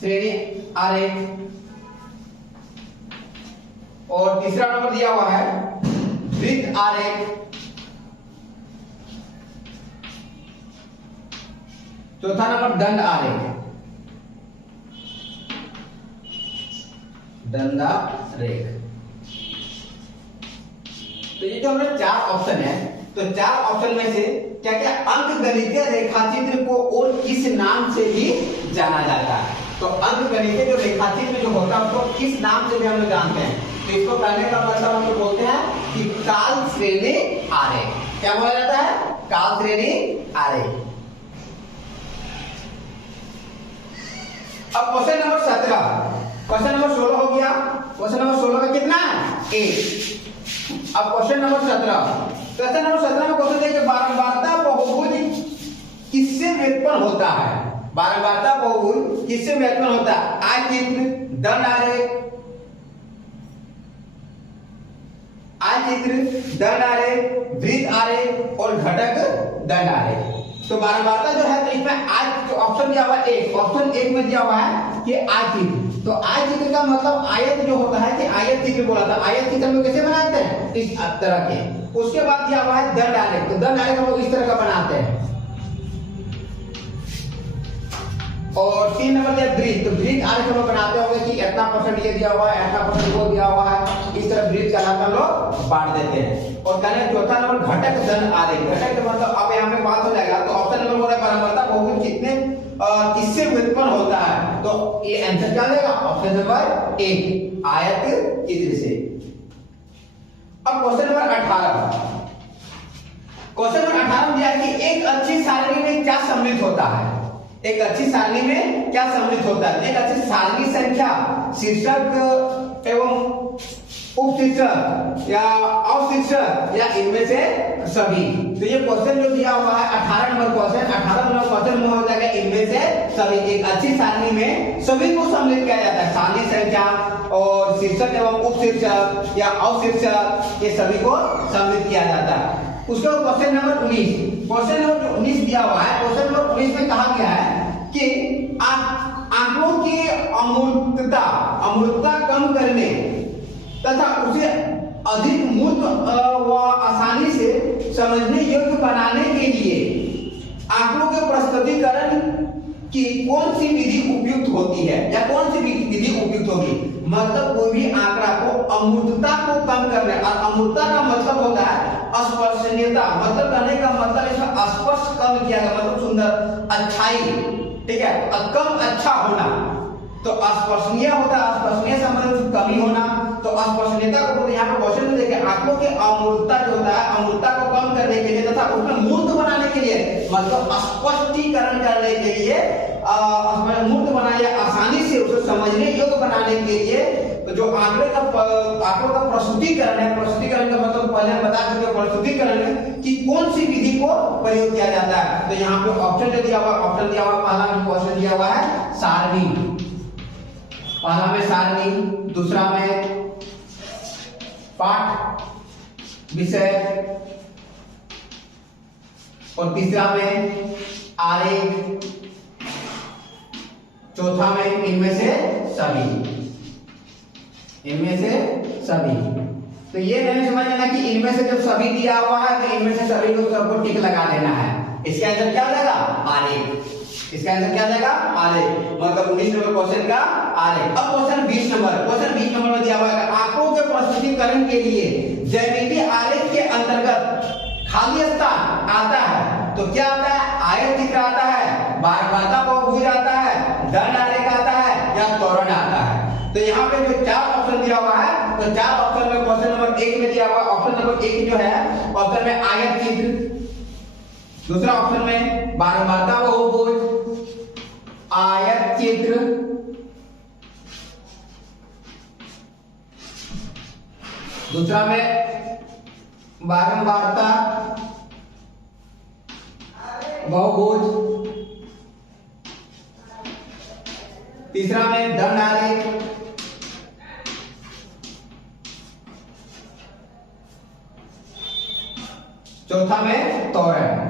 श्रेणी आलेख, और तीसरा नंबर दिया हुआ है वृत्त आलेख, चौथा नंबर दंड आलेख, दंडारेख। तो ये जो हमारे 4 ऑप्शन है, तो 4 ऑप्शन में से क्या क्या अंकगणितीय रेखाचित्र को और किस नाम से भी जाना जाता है? तो अंकगणितीय जो रेखाचित्र जो होता है उसको किस नाम से भी हम लोग जानते हैं? तो इसको करने का मतलब हम लोग बोलते हैं कि काल श्रेणी आलेख। क्या बोला जाता है? काल श्रेणी आलेख। अब क्वेश्चन नंबर 17, क्वेश्चन नंबर 16 हो गया। क्वेश्चन नंबर 16 का कितना है? 1। अब क्वेश्चन नंबर 17 में क्वेश्चन देखिए, बारंबारता बहुभुज किससे व्युत्पन्न होता है? बारंबारता बहुभुज किससे व्युत्पन्न होता है? आयचित्र, दंड आलेख, दंड आलेख, वृत्त आलेख और घटक दंड आलेख। तो बारंबारता जो है, तो इसमें आज जो ऑप्शन दिया हुआ है ऑप्शन 1 में दिया हुआ है कि आयचित्र। तो आयचित्र का मतलब आयत जो होता है कि आयत चित्र बोला था। आयत चित्र में कैसे बनाते हैं? इस तरह के। उसके बाद दिया हुआ है दंड आलेख। तो दंड आलेख हम लोग इस तरह का बनाते हैं। और 3 नंबर दिया वृत्त। तो वृत्त आलेख हम लोग बनाते होंगे कि इतना परसेंट ये दिया हुआ है, इतना परसेंट वो दिया हुआ है। इस तरह वृत्त का नाम हम लोग बांट देते हैं। और कहने चौथा नंबर घटक दंड आलेख। घटक मतलब अब यहाँ पे बात हो जाएगा। तो ऑप्शन नंबर बोला बारंबारता बहुभुज किससे व्युत्पन्न होता है? तो ये आंसर क्या देगा? ऑप्शन नंबर 1, आयत चित्र से। अब क्वेश्चन नंबर 18। क्वेश्चन नंबर 18 में दिया है कि एक अच्छी सारणी में क्या सम्मिलित होता है? एक अच्छी सारणी में क्या सम्मिलित होता है? एक अच्छी सारणी संख्या, शीर्षक एवं उपशीर्षक या अवशीर्षक या इनमें से सभी। तो ये क्वेश्चन जो दिया हुआ है 18 नंबर क्वेश्चन में हो जाएगा इनमें से सभी। एक अच्छी सारणी में सभी को सम्मिलित किया जाता है। सारणी संख्या और शीर्षक एवं उपशीर्षक या अवशीर्षक, ये सभी को सम्मिलित किया जाता है। उसके बाद क्वेश्चन नंबर 19। क्वेश्चन नंबर 19 दिया हुआ है। क्वेश्चन नंबर 19 में कहा गया है कि आंकड़ों की अमूर्तता कम करने तथा उसे अधिक मूर्त व आसानी से समझने योग्य बनाने के लिए आंकड़ों के प्रस्तुतीकरण की कौन सी विधि उपयुक्त होती है या कौन सी विधि उपयुक्त होगी? मतलब कोई भी आंकड़ा को अमूर्तता को कम करने, और अमूर्तता का मतलब होता है अस्पर्शनीयता। मतलब करने का मतलब इसमें स्पर्श कम किया गया, मतलब सुंदर, अच्छाई, ठीक है, कम अच्छा होना। तो अस्पर्शनीय होता है, अस्पर्शनीय से मतलब कमी होना। तो अस्पर्शनीयता को यहाँ पे क्वेश्चन में देखिए, आंकड़ों की अमूर्तता जो होता है, अमूर्तता को कम करने के लिए तथा उसमें मूर्त बनाने के लिए, मतलब स्पष्टीकरण करने के लिए, मूर्त बनाने, आसानी से उसे समझने योग्य बनाने के लिए जो आंकड़ों का प्रस्तुतीकरण है। प्रस्तुतीकरण का मतलब पहले हम बता चुके, प्रस्तुतीकरण की कौन सी विधि को प्रयोग किया जाता है। तो यहाँ पे ऑप्शन जो दिया हुआ, पहला क्वेश्चन दिया हुआ है सारणी। पहला में सारणी, दूसरा में पाठ विषय, और तीसरा में आरेख, चौथा में इनमें से सभी। तो ये नहीं समझ लेना कि इनमें से जब सभी दिया हुआ है तो इनमें से सभी को सबको टिक लगा देना है। इसका आंसर क्या हो जाएगा? आरेख। इसका आंसर क्या जाएगा? आरेख। मतलब 19 नंबर क्वेश्चन का आरेख। अब क्वेश्चन 20 नंबर में दिया हुआ है आंकड़ों के प्रस्तुतीकरण के लिए ज्यामितीय आरेख के अंतर्गत खाली स्थान आता है। तो क्या आता है? आयत चित्र आता है, बारहमासा बहुभुज आता है, दंड आरेख आता है या त्वरण आता है। तो यहाँ पे जो 4 ऑप्शन दिया हुआ है, तो 4 ऑप्शन में क्वेश्चन नंबर 1 में दिया हुआ ऑप्शन नंबर 1 जो है ऑप्शन में आयत चित्र, दूसरा ऑप्शन में बारहमासा बहुभुज, आयत चित्र, दूसरा में बारंबारता बहुभुज, तीसरा में दंड आरेख, चौथा में त्वरण।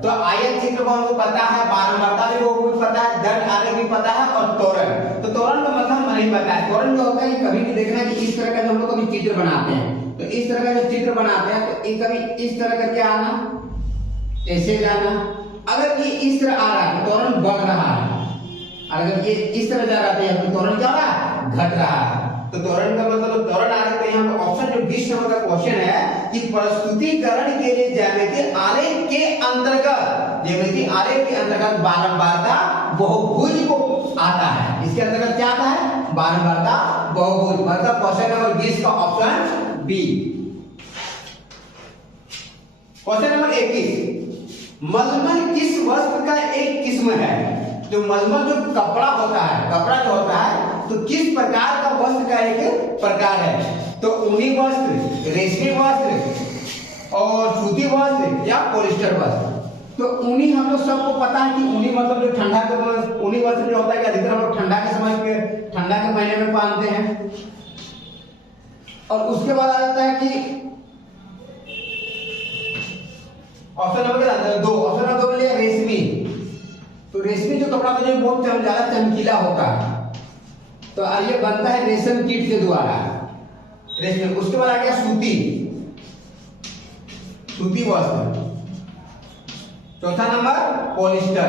तो आयत चित्र को हमको पता है, बारंबारता भी बहुभुज पता है, दंड आरेख भी पता है और त्वरण। तो त्वरण का मतलब हमें नहीं पता है। त्वरण जो होता है कभी भी देखना कि इस तरह का जो हम लोग कभी चित्र बनाते हैं, तो इस तरह का जो चित्र बनाते हैं तो ये कभी इस तरह करके आना, ऐसे जाना। अगर ये इस तरह आ रहा है तो त्वरण बढ़ रहा है, अगर ये इस तरह जा रहा है तो त्वरण क्या हो रहा है? घट रहा है। तो त्वरण का मतलब त्वरण आ रहा है। यहाँ पे ऑप्शन जो 20 नंबर का क्वेश्चन है कि प्रस्तुतीकरण के लिए ज्यामितीय आरेख के अंतर्गत बारंबारता बहुभुज को आता है। इसके अंतर्गत क्या आता है? बारंबारता बहुभुज। मतलब क्वेश्चन नंबर 20 का ऑप्शन बी। क्वेश्चन नंबर 21, मलमल किस वस्त्र का एक किस्म है? जो मलमल जो कपड़ा होता है तो किस प्रकार का वस्त्र का एक प्रकार है? तो ऊनी वस्त्र, रेशमी वस्त्र और सूती वस्त्र या पॉलिस्टर वस्त्र। तो ऊनी हम लोग सबको पता है कि ऊनी मतलब जो ठंडा के ऊनी वस्त्र जो होता है कि अधिकतर हम लोग ठंडा के समय पे, ठंडा के महीने में पहनते हैं। और उसके बाद आ जाता है कि ऑप्शन नंबर 2 में लिया रेशमी। तो रेशमी जो कपड़ा मुझे बहुत ज्यादा चमकीला होता है, तो ये बनता है रेशम कीट के द्वारा, रेशमी। उसके बाद आ गया सूती वस्त्र। चौथा नंबर पॉलिस्टर।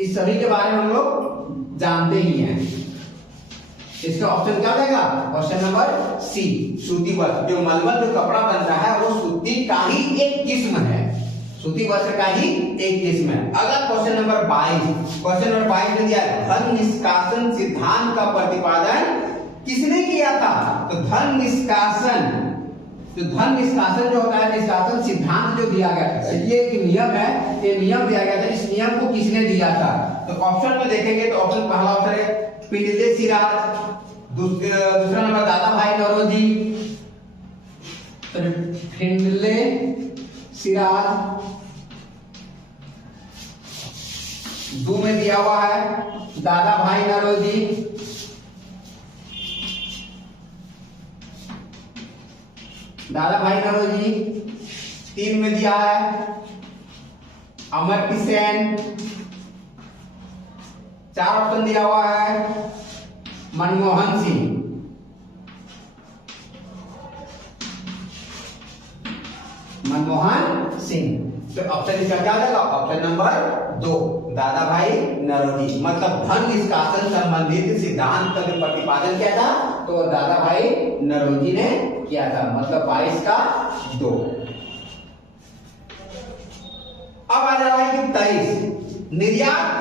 इस सभी के बारे में हम लोग जानते ही हैं। इसका ऑप्शन क्या हो जाएगा? ऑप्शन नंबर सी, सूती वस्त्र। जो मलमल जो कपड़ा बनता है वो सूती का ही एक किस्म है, सूती वस्त्र का ही एक किस्म है। अगला क्वेश्चन नंबर 22 में दिया है धन निष्कासन सिद्धांत का प्रतिपादन किसने किया था? तो धन निष्कासन जो होता है, निष्कासन सिद्धांत जो दिया गया, ये एक नियम है, ये नियम दिया गया था। इस नियम को किसने दिया था? तो ऑप्शन में देखेंगे तो ऑप्शन पहला ऑप्शन है पिंडले सिराज, दूसरा नंबर दादा भाई नौरोजी, पिंडले सिराज, 2 में दिया हुआ है दादा भाई नौरोजी, दादा भाई नौरोजी, 3 में दिया है अमर्त्य सेन, 4 ऑप्शन दिया हुआ है मनमोहन सिंह। तो ऑप्शन इसका क्या जाएगा? ऑप्शन नंबर 2 दादा भाई नौरोजी। मतलब धन निष्कासन संबंधित सिद्धांत का जो प्रतिपादन किया था तो दादा भाई नौरोजी ने किया था। मतलब 22 का 2। अब आ जा रहा है कि 23 निर्यात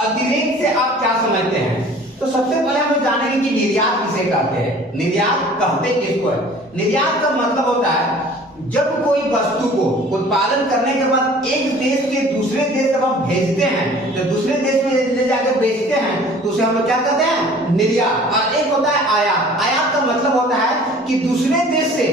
अतिरेक से आप क्या समझते हैं? तो सबसे पहले हम जानेंगे कि निर्यात किसे कहते हैं। निर्यात कहते किसको है? निर्यात का मतलब होता है जब कोई वस्तु को उत्पादन करने के बाद एक देश से दूसरे देश जब हम भेजते हैं, जब दूसरे देश में ले जाकर बेचते हैं तो उसे हम लोग क्या कहते हैं? निर्यात। और एक होता है आयात। आयात का मतलब होता है कि दूसरे देश से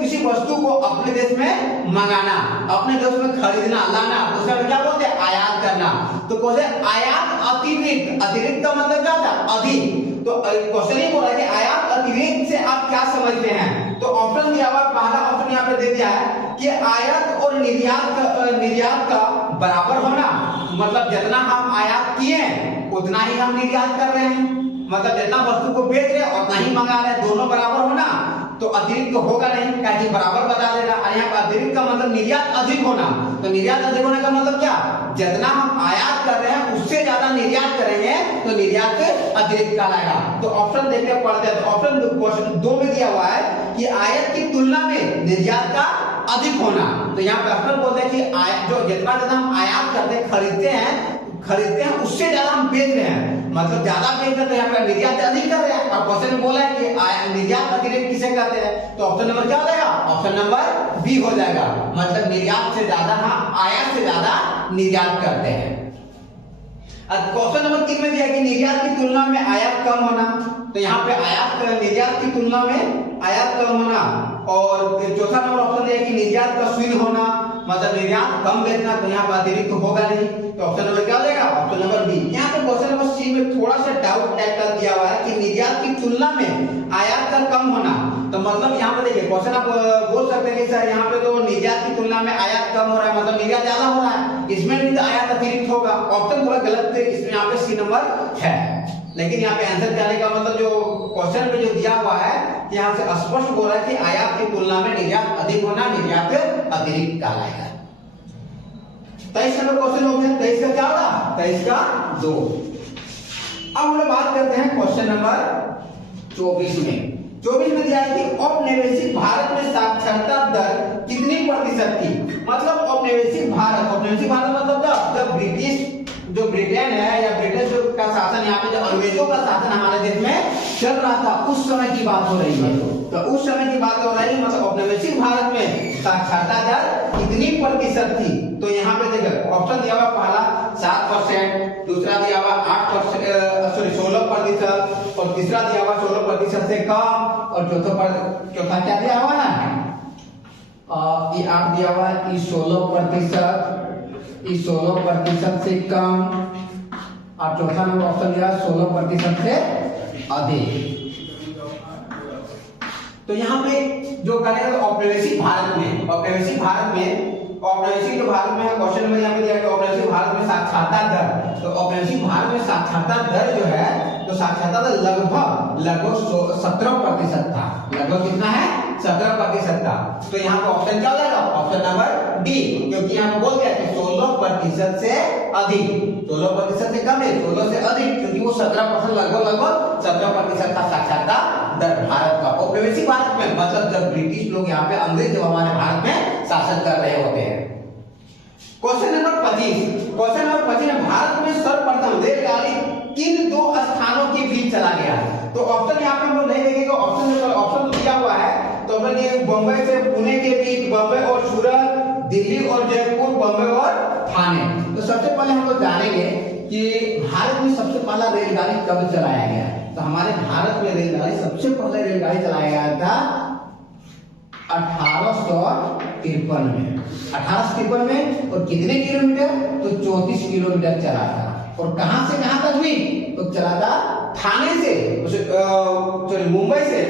किसी वस्तु को अपने देश में मंगाना, अपने देश में खरीदना, लाना, उसे हम क्या बोलते हैं? आयात करना। तो कौन से आयात अतिरिक्त का मतलब क्या होता है? अधिक। तो क्वेश्चन ही बोला है कि आयात अतिरिक्त से आप क्या समझते हैं। तो ऑप्शन दिया हुआ, पहला ऑप्शन यहाँ पे दे दिया है कि आयात और निर्यात का बराबर होना, मतलब जितना हम आयात किए उतना ही हम निर्यात कर रहे हैं, मतलब जितना वस्तु को बेच रहे हैं उतना ही मंगा रहे हैं, दोनों बराबर होना। तो अतिरिक्त तो होगा नहीं, क्या बराबर बता देगा। और यहाँ पर अतिरिक्त का मतलब निर्यात अधिक होना, तो निर्यात अधिक होने का मतलब क्या, जितना हम आयात कर रहे हैं उससे ज्यादा निर्यात करेंगे तो निर्यात अतिरिक्त कहलाएगा। तो ऑप्शन देख के पढ़ते हैं। तो ऑप्शन क्वेश्चन 2 में दिया हुआ है कि आयात की तुलना में निर्यात का अधिक होना। तो यहाँ पे ऑप्शन बोलते हैं कि जो जितना ज्यादा हम आयात करते हैं, खरीदते हैं उससे ज्यादा हम बेच रहे हैं, मतलब ज्यादा बेच रहे हैं, तो यहाँ पे निर्यात अधिक कर रहे हैं। और क्वेश्चन में बोला है कि निर्यात अतिरिक्त किसे कहते हैं, तो ऑप्शन नंबर क्या हो जाएगा, ऑप्शन नंबर बी हो जाएगा, मतलब निर्यात से ज्यादा हम आयात से ज्यादा निर्यात करते हैं। क्वेश्चन नंबर 3 में दिया कि निर्यात की तुलना में आयात कम होना। तो यहाँ पे निर्यात की तुलना में आयात कम होना। और चौथा नंबर ऑप्शन दिया कि निर्यात का शून्य होना, मतलब निर्यात कम बेचना, तो यहाँ पर अतिरिक्त होगा नहीं। तो ऑप्शन नंबर क्या हो जाएगा, ऑप्शन नंबर बी। यहाँ पे क्वेश्चन नंबर सी में थोड़ा सा डाउट टाइप का दिया हुआ है कि निर्यात की तुलना में आयात का कम होना। तो मतलब यहाँ पे देखिए क्वेश्चन आप बोल सकते हैं कि सर यहाँ पे तो निर्यात की तुलना में आयात कम हो रहा है, मतलब निर्यात ज्यादा हो रहा है, इसमें भी तो आयात अतिरिक्त होगा। ऑप्शन थोड़ा गलत है, इसमें यहाँ पे सी नंबर है, लेकिन यहाँ पे आंसर जाने का मतलब जो क्वेश्चन में जो दिया हुआ है यहाँ से स्पष्ट बोल रहा है कि आयात की तुलना में निर्यात अधिक होना निर्यात अतिरिक्त कहलाएगा। 23 नंबर क्वेश्चन हो गया। 23 का क्या होगा, 23 का 2। अब हम लोग बात करते हैं क्वेश्चन नंबर 24 में। 24 में दिया है कि औपनिवेशिक भारत में साक्षरता दर कितनी प्रतिशत थी। मतलब औपनिवेशिक भारत मतलब जब ब्रिटिश जो ब्रिटेन है या ब्रिटिश का शासन, यहाँ पे जो अंग्रेजों का शासन हमारे देश में चल रहा था, उस समय की बात हो रही है। तो उस समय की बात हो रही है, मतलब औपनिवेशिक भारत में साक्षरता दर कितनी प्रतिशत थी। तो यहाँ पे देखो ऑप्शन दिया हुआ, पहला 7%, दूसरा दिया हुआ 16%, और तीसरा दिया हुआ 16% से कम, और चौथा क्या दिया हुआ है, ये 8 दिया हुआ है, 16% से कम, और चौथा नंबर ऑप्शन दिया 16% से अधिक। तो यहाँ पे जो करेगा औपनिवेशिक भारत में क्वेश्चन में यहाँ पे दिया है औपनिवेशिक भारत में साक्षरता दर। तो औपनिवेशिक भारत में साक्षरता दर जो है, तो साक्षरता दर लगभग 17% था। लगभग कितना है, 17% था। तो यहाँ पे ऑप्शन क्या हो जाएगा, ऑप्शन नंबर डी, क्योंकि यहाँ पे बोल दिया कि 16% से अधिक, 16% से कम है, 16 से अधिक, क्योंकि वो 17% लगभग 17% का साक्षरता दर भारत का औपनिवेशिक भारत में, मतलब जब ब्रिटिश लोग यहाँ पे अंग्रेज जब हमारे भारत में शासन कर रहे होते हैं। क्वेश्चन नंबर 25 में भारत में सर्वप्रथम रेलगाड़ी किन 2 स्थानों के बीच चला गया। तो ऑप्शन यहाँ पे हम लोग नहीं देखेंगे, ऑप्शन तो दिया हुआ है। तो ऑप्शन ये बम्बई से पुणे के बीच, बम्बई और सूरत, दिल्ली और जयपुर, बम्बई और ठाणे। तो सबसे पहले हम लोग जानेंगे कि भारत में सबसे पहला रेलगाड़ी कब चलाया गया। तो हमारे भारत में रेलगाड़ी सबसे पहले रेलगाड़ी चलाया गया था 1853 में। 1853 में, और कितने किलोमीटर, तो 34 किलोमीटर चला था। और कहां से कहां तक हुई, तो चला था ठाणे से,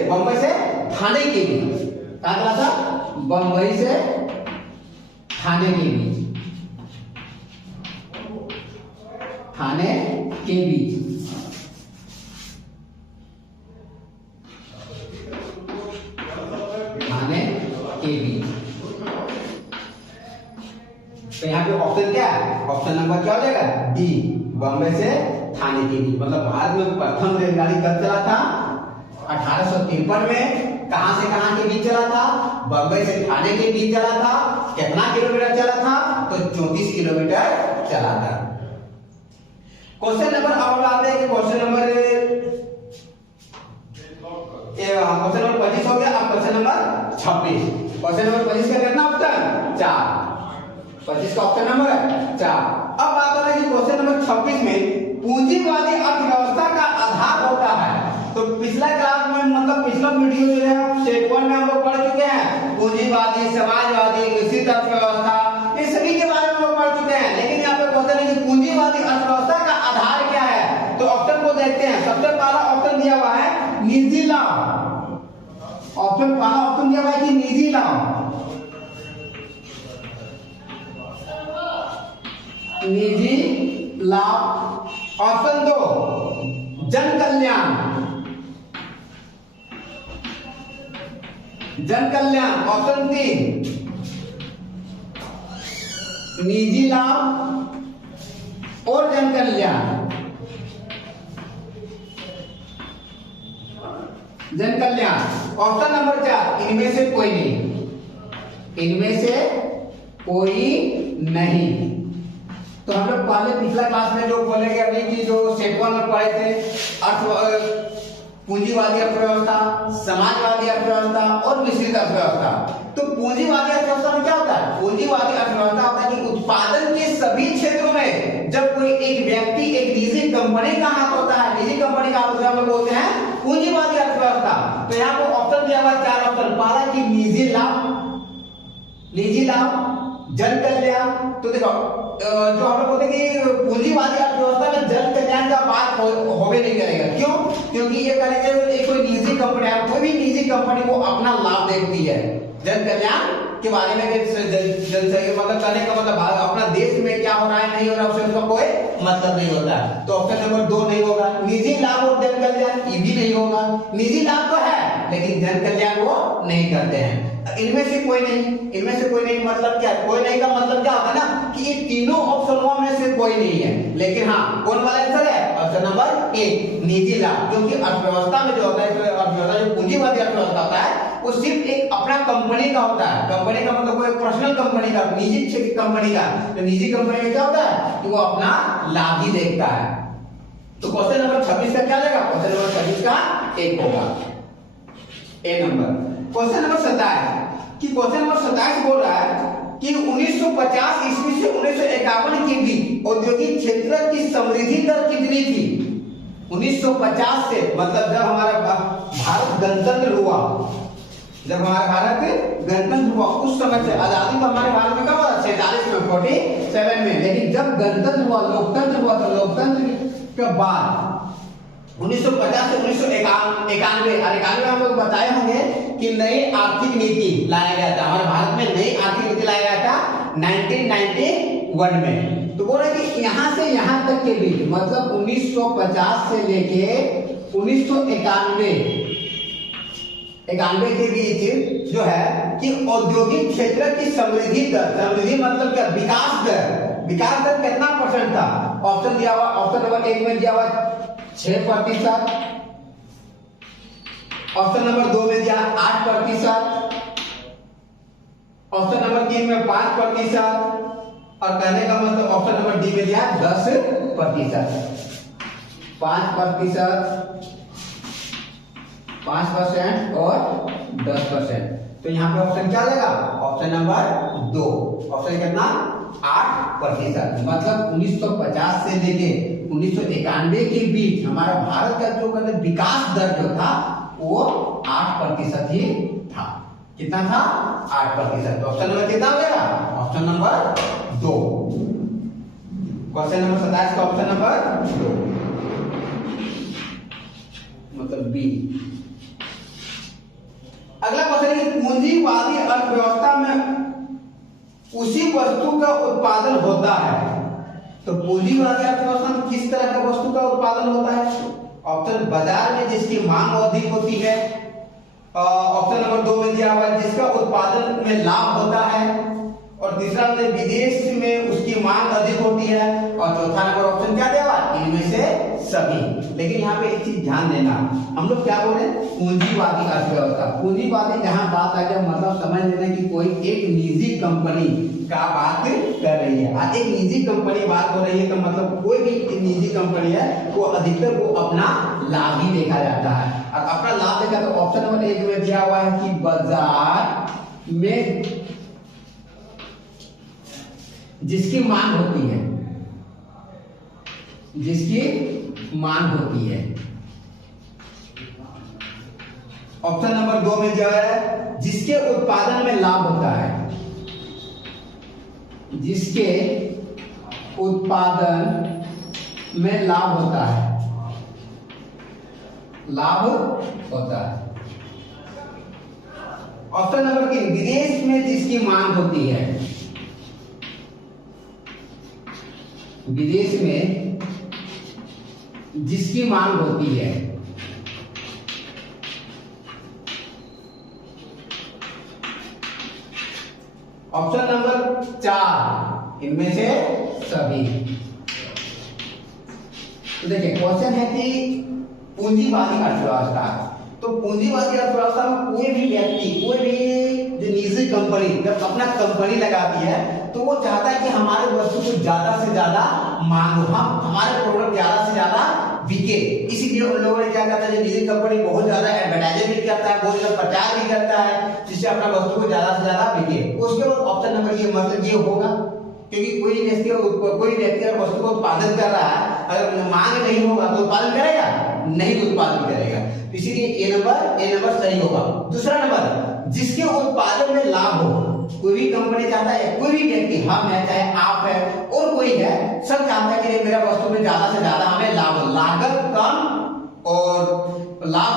बम्बई से ठाणे के बीच। कहां चला था, बम्बई से ठाणे के बीच, ठाणे के बीच। तो यहाँ पे ऑप्शन क्या है, ऑप्शन नंबर क्या हो जाएगा, डी, बॉम्बे से ठाणे के बीच। मतलब भारत में प्रथम रेलगाड़ी कब चला था, 1853 में। कहां से कहां के बीच चला था, बॉम्बे से ठाणे के बीच चला था। कितना किलोमीटर चला था, तो 34 किलोमीटर चला था। क्वेश्चन नंबर अब आते हैं कि क्वेश्चन नंबर 25 हो गया। अब क्वेश्चन नंबर 26। क्वेश्चन नंबर 25 का कितना ऑप्शन, 4। 25 का ऑप्शन नंबर है 4। अब बात हो रही है कि क्वेश्चन नंबर 26 में पूंजीवादी अर्थव्यवस्था का आधार होता है। तो पिछला क्लास में, मतलब पिछला वीडियो जो है सेट 1 में हम लोग पढ़ चुके हैं, पूंजीवादी, समाजवादी, निश्चित अर्थव्यवस्था, ये सभी के बारे में हम लोग पढ़ चुके हैं। लेकिन यहाँ पे क्वेश्चन है कि पूंजीवादी अर्थव्यवस्था का आधार क्या है। तो ऑप्शन को देखते हैं। सबसे पहला ऑप्शन दिया हुआ है निजी लाभ। ऑप्शन पहला ऑप्शन दिया हुआ है कि निजी लाभ, निजी लाभ। ऑप्शन 2 जन कल्याण, जन कल्याण। ऑप्शन 3 निजी लाभ और जन कल्याण, जन कल्याण। ऑप्शन नंबर 4 इनमें से कोई नहीं, इनमें से कोई नहीं। तो हम लोग पहले पिछला क्लास में जो बोले गए अभी की जो सेट 1 में पढ़े थे पूंजीवादी अर्थव्यवस्था, समाजवादी अर्थव्यवस्था और मिश्रित अर्थव्यवस्था। तो पूंजीवादी अर्थव्यवस्था में क्या होता है? पूंजीवादी अर्थव्यवस्था होता है कि उत्पादन के सभी क्षेत्रों में जब कोई एक व्यक्ति एक निजी कंपनी का हाथ होता है, निजी कंपनी का हाथ होता है, हम लोग बोलते हैं पूंजीवादी अर्थव्यवस्था। तो यहाँ पर ऑप्शन दिया हुआ 4 ऑप्शन। पहला कि निजी लाभ, निजी लाभ, जन कल्याण। तो देखो जो हम लोग बोलते हैं कि पूंजीवादी अर्थव्यवस्था में जन कल्याण का बात होवे नहीं करेगा। क्यों? क्योंकि ये करेंगे कोई निजी कंपनी है, कोई भी निजी कंपनी वो अपना लाभ देखती है। जन कल्याण के बारे में मतलब करने का मतलब अपना देश में क्या हो रहा है नहीं हो रहा उससे उसका कोई मतलब नहीं होता है। तो ऑप्शन नंबर 2 नहीं होगा। निजी लाभ और जन कल्याण ये भी नहीं होगा। निजी लाभ तो है लेकिन जन कल्याण वो नहीं करते हैं। इनमें से कोई नहीं, इनमें से कोई नहीं मतलब क्या? कोई नहीं का मतलब क्या होता है ना कि ये तीनों ऑप्शनों में से कोई नहीं है। लेकिन हाँ कौन वाला आंसर है? ऑप्शन नंबर 1 निजी लाभ। क्योंकि अर्थव्यवस्था में जो होता है, अर्थव्यवस्था जो पूंजीवादी अर्थव्यवस्था होता है वो सिर्फ एक अपना कंपनी का होता है। कंपनी का मतलब कोई पर्सनल कंपनी का, निजी कंपनी का। तो निजी कंपनी में क्या होता है कि वो अपना लाभ ही देखता है। तो क्वेश्चन नंबर 26 का क्या लेगा? क्वेश्चन नंबर 26 का 1 होगा, ए नंबर। क्वेश्चन नंबर 27 कि क्वेश्चन नंबर 27 बोल रहा है कि 1950 ईस्वी से 1951 के बीच औद्योगिक क्षेत्र की समृद्धि दर कितनी थी? 1950 से मतलब जब हमारा भारत गणतंत्र हुआ, जब हमारा भारत गणतंत्र हुआ उस समय से आजादी तो हमारे भारत में कब हुआ? 47 में, 47 में। लेकिन जब गणतंत्र हुआ, लोकतंत्र हुआ, तो लोकतंत्र के बाद 1950 से 1991 और 91 हम लोग बताए होंगे कि नई आर्थिक नीति लाया गया था। हमारे भारत में नई आर्थिक नीति लाया गया था 1991 में। तो बोल रहे कि यहाँ से यहाँ तक के बीच मतलब 1950 से लेके 1991 के बीच जो है कि औद्योगिक क्षेत्र की समृद्धि दर, समृद्धि मतलब क्या? विकास दर। विकास दर कितना % था? ऑप्शन दिया हुआ, ऑप्शन नंबर 1 में दिया हुआ 6%, ऑप्शन नंबर 2 में दिया 8%, ऑप्शन नंबर 3 में 5% और कहने का मतलब ऑप्शन नंबर डी में दिया 10%। 5% और 10%। तो यहाँ पे ऑप्शन क्या लेगा? Option number 2। ऑप्शन कितना? 8%। मतलब 1950 से लेके 1991 के बीच हमारा भारत का जो विकास दर जो था वो 8% ही था। कितना था? 8%। ऑप्शन नंबर कितना हो गया? Option number 2। क्वेश्चन नंबर 27 का ऑप्शन नंबर 2 मतलब बी। अगला क्वेश्चन है कि पूंजीवादी अर्थव्यवस्था में उसी वस्तु का उत्पादन होता है। तो पूंजीवादी अर्थव्यवस्था में किस तरह का वस्तु का उत्पादन होता है? ऑप्शन बाजार में जिसकी मांग अधिक होती है, ऑप्शन नंबर 2 में दिया हुआ है जिसका उत्पादन में लाभ होता है, और तीसरा में विदेश में उसकी मांग अधिक होती है, और चौथा नंबर ऑप्शन क्या दिया हुआ? इनमें से सभी। लेकिन यहाँ पे एक चीज ध्यान देना, हम लोग क्या बोले? पूंजीवादी अर्थव्यवस्था। पूंजीवादी जहां बात आ जाए मतलब समझ लेना कि कोई एक निजी कंपनी का बात कर रही है। एक निजी कंपनी बात हो रही है तो मतलब कोई भी निजी कंपनी है वो अधिकतर वो अपना लाभ ही देखा जाता है। और अपना लाभ देखा तो ऑप्शन नंबर 1 में दिया हुआ है कि बाजार में जिसकी मांग होती है, जिसकी मांग होती है। ऑप्शन नंबर 2 में जो है जिसके उत्पादन में लाभ होता है, जिसके उत्पादन में लाभ होता है, लाभ होता है। ऑप्शन नंबर 3, विदेश में जिसकी मांग होती है, विदेश में जिसकी मांग होती है। ऑप्शन नंबर 4, इनमें से सभी। तो देखिए क्वेश्चन है कि पूंजीवादी अर्थव्यवस्था, तो पूंजीवादी अर्थव्यवस्था में कोई भी व्यक्ति, कोई भी जो निजी कंपनी जब अपना कंपनी लगाती है तो वो चाहता है कि हमारे वस्तु को ज्यादा से ज्यादा मांग हो, हम हमारे प्रोडक्ट ज्यादा से ज्यादा बिके। इसीलिए उन लोगों ने क्या करता है, जो निजी कंपनी बहुत ज्यादा एडवर्टाइजमेंट भी करता है, बहुत ज्यादा प्रचार भी करता है, जिससे अपना वस्तु को ज्यादा से ज्यादा बिके। उसके बाद ऑप्शन नंबर ये मतलब ये होगा, क्योंकि कोई व्यक्ति अगर वस्तु को उत्पादन कर रहा है, अगर मांग नहीं होगा तो उत्पादन करेगा नहीं, उत्पादन करेगा। इसीलिए ए नंबर सही होगा। दूसरा नंबर, जिसके उत्पादन में लाभ हो। कोई भी कंपनी चाहता है, कोई भी व्यक्ति, हम है चाहे आप है और कोई है, सब चाहता है कि मेरा वस्तु में ज्यादा से ज्यादा हमें लाभ हो, लागत कम और लाभ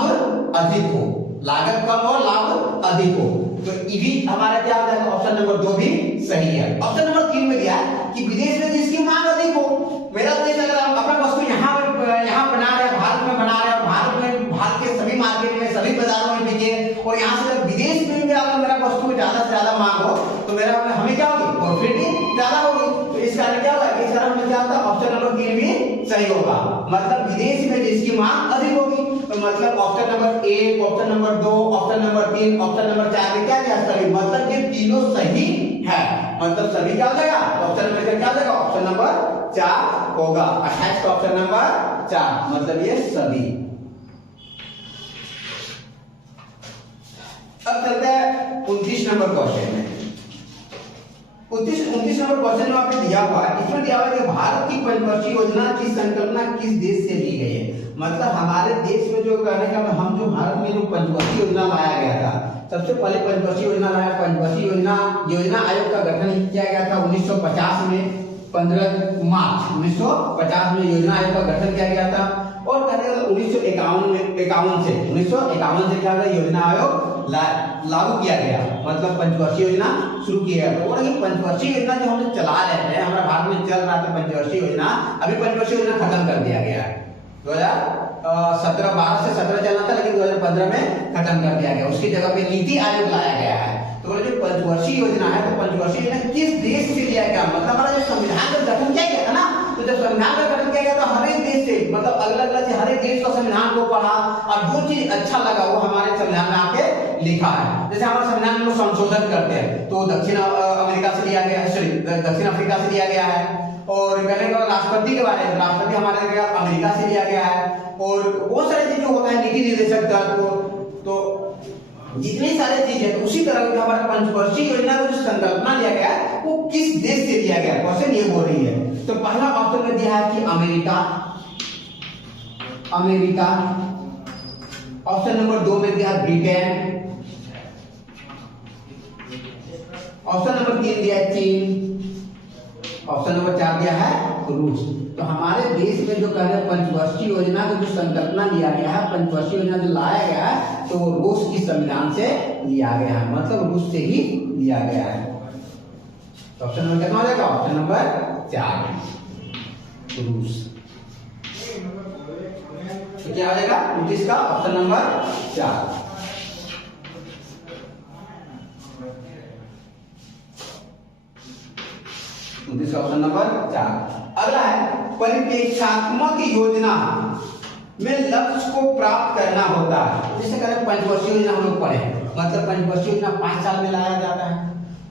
अधिक हो, लागत कम और लाभ अधिक हो। तो ये भी हमारा क्या हो जाएगा, ऑप्शन नंबर 2 भी सही है। ऑप्शन नंबर 3 में दिया है कि विदेश में जिसकी मांग अधिक हो। मेरा देश अगर हम अपना वस्तु यहाँ बना रहे हैं, भारत में बना रहे हैं, भारत के सभी मार्केट में, सभी बाजारों में बिके, और यहाँ से जब विदेश में भी अगर मेरा वस्तु में ज्यादा से ज्यादा मांग हो तो मेरा हमें क्या होगी, प्रॉफिट ज्यादा होगी। तो इस कारण क्या होगा, इस कारण हमें क्या होता है, ऑप्शन नंबर 3 भी सही होगा। मतलब विदेश में जिसकी मांग अधिक होगी, तो मतलब option number 1, option number 2, option number 3, option number 4 में क्या दिया, सभी। मतलब ये तीनों सही है, मतलब सभी क्या हो जाएगा, ऑप्शन नंबर क्या हो जाएगा, ऑप्शन नंबर 4 होगा। 28 का ऑप्शन नंबर 4, मतलब ये सभी। अब चलते हैं 29 नंबर क्वेश्चन में। 29 नंबर क्वेश्चन में आपने दिया हुआ है, इसमें दिया हुआ है कि भारत की पंचवर्षीय योजना की संकल्पना किस देश से ली गई है। मतलब हमारे देश में जो कहने का, हम जो भारत में जो पंचवर्षीय योजना लाया गया था, सबसे पहले पंचवर्षीय योजना लाया, पंचवर्षीय योजना आयोग का गठन किया गया था 1950 में, 15 मार्च 1950 में योजना आयोग का गठन किया गया था। और कहने का 1951 से क्या था, योजना आयोग लागू किया गया, मतलब पंचवर्षीय योजना शुरू किया गया। और ये पंचवर्षीय योजना जो हम चला रहे हैं, हमारे भारत में चल रहा था पंचवर्षीय योजना, अभी पंचवर्षीय योजना खत्म कर दिया गया है। 2012 से 17 चलना था, लेकिन 2015 में खत्म कर दिया गया। उसकी जगह पे नीति आयोग लाया गया है। तो जो पंचवर्षीय योजना है, तो पंचवर्षीय योजना किस देश से लिया गया, मतलब हमारा जो संविधान का गठन किया गया था ना, तो जब संविधान का गठन किया गया तो हर एक देश से, मतलब अलग-अलग से हर एक देश का संविधान को पढ़ा और जो चीज अच्छा लगा वो हमारे संविधान में आके लिखा है। जैसे हमारे संविधान में लोग संशोधन करते हैं, तो दक्षिण अमेरिका से लिया गया है, दक्षिण अफ्रीका से लिया गया है। और कहने का राष्ट्रपति के बारे में, राष्ट्रपति हमारे अमेरिका से लिया गया है। और बहुत सारी चीजें होता है, नीति निर्देशक तत्व, तो जितनी सारी चीजें, तो उसी तरह की हमारे पंचवर्षीय योजना को जो संकल्पना लिया गया है वो किस देश से लिया गया, क्वेश्चन ये बोल रही है। तो पहला ऑप्शन में दिया है कि अमेरिका। ऑप्शन नंबर 2 में दिया है ब्रिटेन। ऑप्शन नंबर 3 दिया है चीन। ऑप्शन नंबर 4 दिया है रूस। तो हमारे देश में जो कह रहे पंचवर्षीय योजना को जो संकल्पना लिया गया है, पंचवर्षीय योजना जो लाया गया है, तो वो रूस की संविधान से लिया गया है, मतलब रूस से ही लिया गया है। तो ऑप्शन नंबर कितना हो जाएगा, ऑप्शन नंबर 4 रूस। तो क्या हो जाएगा 29 का ऑप्शन नंबर 4। Option number 4। अगला है परिप्रेक्षात्मक योजना में लक्ष्य को प्राप्त करना होता है। जैसे करें पंचवर्षीय योजना हम लोग पढ़े, मतलब पंचवर्षीय योजना 5 साल में लाया जाता है।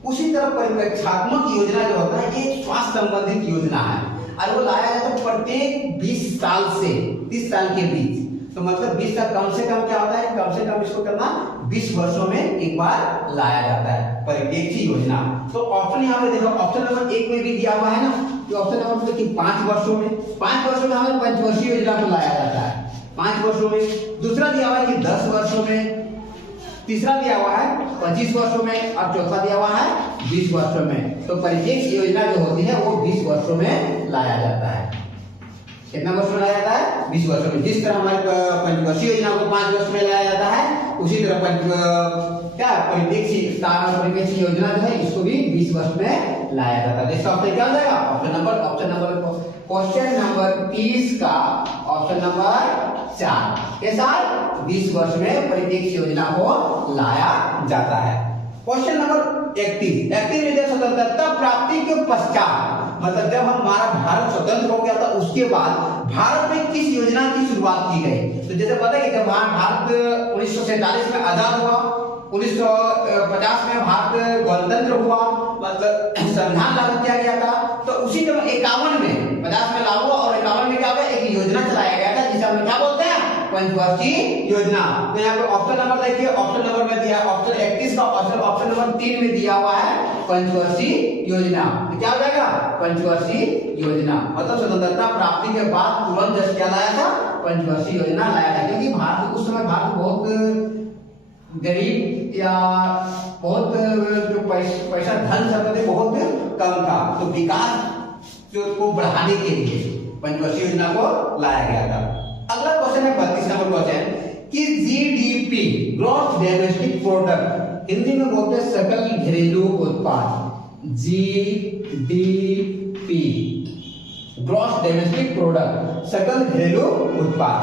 उसी तरह परिप्रेक्षात्मक योजना जो होता है ये स्वास्थ्य संबंधित योजना है और वो लाया जाता है प्रत्येक 20 साल से 30 साल के बीच। तो मतलब 20 साल कम से कम क्या होता है, कम से कम इसको करना 20 वर्षों में एक बार लाया जाता है परिप्रेक्षी योजना। तो ऑप्शन यहाँ पे देखो, ऑप्शन नंबर 1 में भी दिया हुआ है ना, कि ऑप्शन नंबर देखिए 5 वर्षों में हमें पंचवर्षीय योजना को लाया जाता है 5 वर्षों में। दूसरा दिया हुआ है कि 10 वर्षों में, तीसरा दिया हुआ है 25 वर्षों में और चौथा दिया हुआ है 20 वर्षों में। तो परिप्रेक्षी योजना जो होती है वो 20 वर्षों में लाया जाता है। कितना वर्ष में लाया जाता है? 20 वर्षों में। जिस तरह हमारे पंचवर्षीय योजना को 5 वर्ष में लाया जाता है, उसी तरह परिप्रेक्ष्य योजना जो है इसको भी 20 वर्ष में लाया जाता है। इसका ऑप्शन क्या हो जाएगा? क्वेश्चन नंबर 30 का ऑप्शन नंबर 4 के साथ 20 वर्ष में परिप्रेक्ष्य योजना को लाया जाता है। क्वेश्चन नंबर 31 में स्वतंत्रता प्राप्ति के पश्चात, मतलब जब हमारा भारत स्वतंत्र हो गया था उसके बाद भारत में किस योजना की शुरुआत की गई? तो जैसे पता है कि जब भारत 1947 में आजाद हुआ, 1950 में भारत गणतंत्र हुआ, मतलब संविधान लागू किया गया था, तो उसी तरह 51 में 50 में लागू हुआ और 51 में क्या हुआ? एक योजना चलाया गया था जिसे हम क्या बोलते हैं? पंचवर्षीय योजना। तो यहाँ पे ऑप्शन नंबर देखिए, ऑप्शन नंबर में दिया ऑप्शन 31 का ऑप्शन नंबर 3 में दिया हुआ है पंचवर्षीय योजना। तो क्या हो जाएगा? पंचवर्षीय योजना। मतलब स्वतंत्रता प्राप्ति के बाद तुरंत जब क्या लाया था? पंचवर्षीय योजना लाया था, क्योंकि भारत उस समय भारत बहुत गरीब या बहुत जो पैसा धन संपत्ति बहुत कम था, तो विकास को बढ़ाने के लिए पंचवर्षीय योजना को लाया गया था। अगला क्वेश्चन है 32 नंबर क्वेश्चन कि GDP gross domestic product Hindi में बोलते हैं सकल घरेलू उत्पाद, जीडीपी ग्रॉस डोमेस्टिक प्रोडक्ट सकल घरेलू उत्पाद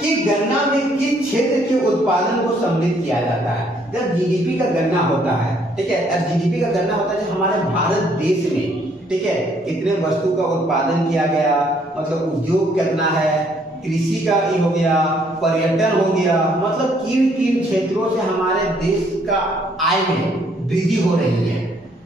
की गणना में किस क्षेत्र के उत्पादन को सम्मिलित किया जाता है? जब जीडीपी का गणना होता है, ठीक है, जीडीपी का गणना होता है हमारे भारत देश में, ठीक है, कितने वस्तु का उत्पादन किया गया, मतलब उद्योग कितना है, कृषि का ही हो गया, पर्यटन हो गया, मतलब किन किन क्षेत्रों से हमारे देश का आय में वृद्धि हो रही है।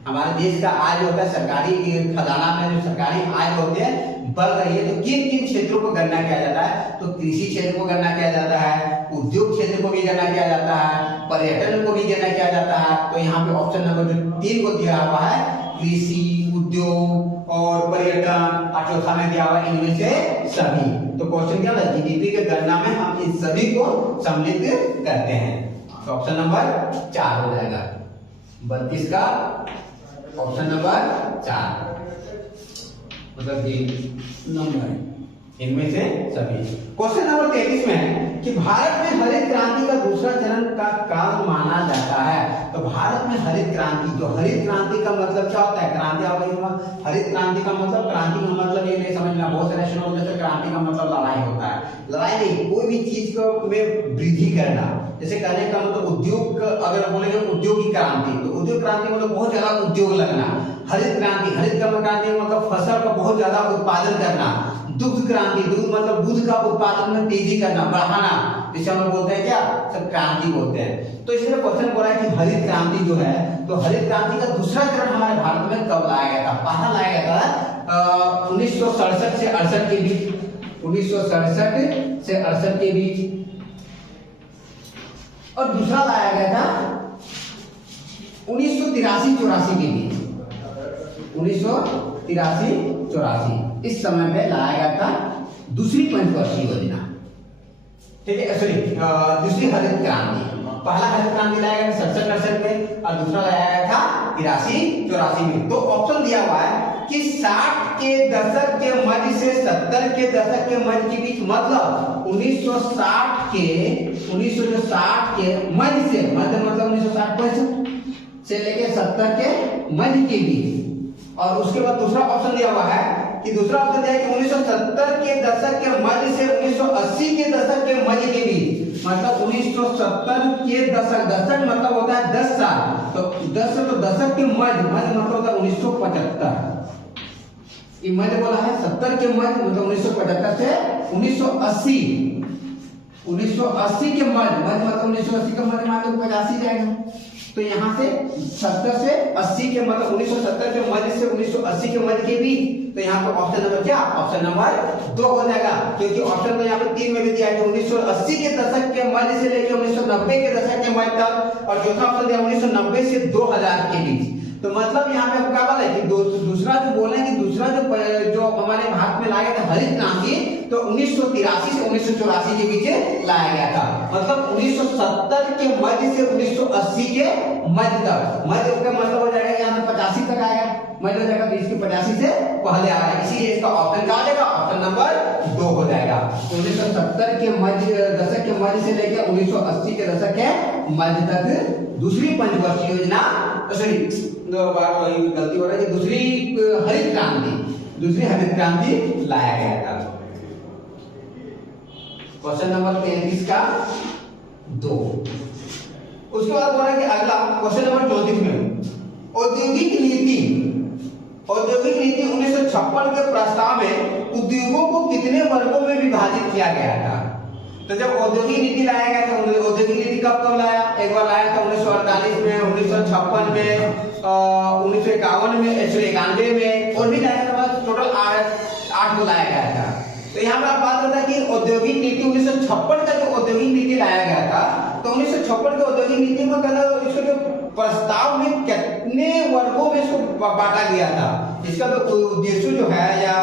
हमारे देश का आय जो होता है सरकारी खजाना में जो सरकारी आय होते हैं बढ़ रही है, तो किन किन क्षेत्रों को गणना किया जाता है? तो कृषि क्षेत्र को गणना किया जाता है, उद्योग क्षेत्र को भी गणना किया जाता है, पर्यटन को भी गणना किया जाता है। तो यहाँ पे ऑप्शन नंबर 3 को दिया हुआ है कृषि, उद्योग और पर्यटन, और चौथा में दिया हुआ है इनमें से सभी। तो क्वेश्चन क्या है? जीडीपी के गणना में हम इन सभी को सम्मिलित करते हैं। तो ऑप्शन नंबर 4 हो जाएगा 32 का ऑप्शन नंबर 4, मतलब नंबर इनमें से सभी। क्वेश्चन नंबर 33 में है कि भारत में हरित क्रांति का दूसरा चरण का काल माना जाता है। तो भारत में हरित क्रांति, जो हरित क्रांति का मतलब क्या होता है? क्रांति हरित क्रांति का मतलब ये नहीं समझना, बहुत सारे सुनो जैसे क्रांति का मतलब लड़ाई होता है, लड़ाई नहीं, कोई भी चीज को में वृद्धि करना। जैसे कहने का मतलब उद्योग, अगर बोलेंगे उद्योग की क्रांति, तो उद्योग क्रांति मतलब बहुत ज्यादा उद्योग लगना। हरित क्रांति, हरित क्रांति मतलब फसल का बहुत ज्यादा उत्पादन करना। दुग्ध क्रांति, दूध मतलब दूध का उत्पादन में तेजी करना, बढ़ाना, जिसे हम बोलते हैं क्या? सब क्रांति बोलते हैं। तो इसमें क्वेश्चन बोला है कि हरित क्रांति जो है, तो हरित क्रांति का दूसरा चरण हमारे भारत में कब लाया गया था? पहला लाया गया था 1967 से 68 के बीच, 1967 से 68 के बीच, और दूसरा लाया गया था 1983-84 के बीच, 1983-84 इस समय में लाया गया था दूसरी पंचवर्षीय योजना, ठीक है, सॉरी दूसरी हरित क्रांति। पहला हरित क्रांति लाया गया 67-68 में और दूसरा लाया गया था 83-84 में। तो ऑप्शन दिया हुआ है कि 60 के दशक के मध्य से 70 के दशक के मध्य के बीच, मतलब 1960 के मध्य से, मध्य मतलब 1960 से लेके 70 के मध्य के बीच। और उसके बाद दूसरा ऑप्शन दिया हुआ है कि दूसरा ऑप्शन दिया है कि 1970 के दशक के मध्य से 1980 के दशक के मध्य के बीच, मतलब 1970 के दशक मतलब होता है 10 साल, तो 10 तो दशक के मध्य मतलब होता है 1975। ये मध्य बोला है 70 के मध्य मतलब 1975 से 1980, 1980 के मध्य मतलब 1980 का मध्य मान लो 85 जाएगा। तो यहाँ से 70 से 80 के मतलब 1970 के मध्य से 1980 के मध्य के बीच। तो यहाँ पर ऑप्शन नंबर क्या? ऑप्शन नंबर 2 हो जाएगा, क्योंकि ऑप्शन तो यहाँ पे 3 में भी दिया है 1980 के दशक के मध्य से लेकर 1990 के दशक के मध्य तक, और चौथा ऑप्शन दिया 1990 से 2000 के बीच। तो मतलब यहाँ पे क्या बोला है कि दूसरा जो बोले कि दूसरा जो हमारे भारत में लाया गया था हरित क्रांति, तो 1983 से 1984 के बीच लाया गया था, मतलब 1970 के मध्य से 1980 के मध्य तक। मध्य का मतलब हो जाएगा यहाँ 85 तक आएगा। मर्ज हो जाएगा, 20 से पहले आ रहा है, इसीलिए इसका ऑप्शन क्या हो जाएगा, ऑप्शन नंबर 2 हो जाएगा। 1970 के दशक के मध्य से लेकर 1980 के दशक के मध्य तक दूसरी पंचवर्षीय योजना, सॉरी गलती हो रहा है, दूसरी हरित क्रांति लाया गया था। क्वेश्चन नंबर 33 का 2। उसके बाद बोला कि अगला क्वेश्चन नंबर 34 में औद्योगिक नीति 1956 के प्रस्ताव में उद्योगों को कितने वर्गों में विभाजित किया गया था। तो जब औद्योगिक नीति लाया गया था, औद्योगिक नीति कब लाया, एक बार लाया था 1948 में, 1956 में, 1951 में, 1991 में, और भी लाया था, टोटल 8 को लाया गया था। तो यहाँ पर आप बात करता है कि औद्योगिक नीति 1956 का जो औद्योगिक नीति लाया गया था, तो 1956 के औद्योगिक नीति में कहना इसको जो प्रस्ताव में कितने वर्गों में इसको बांटा गया था, इसका जो उद्देश्य जो है या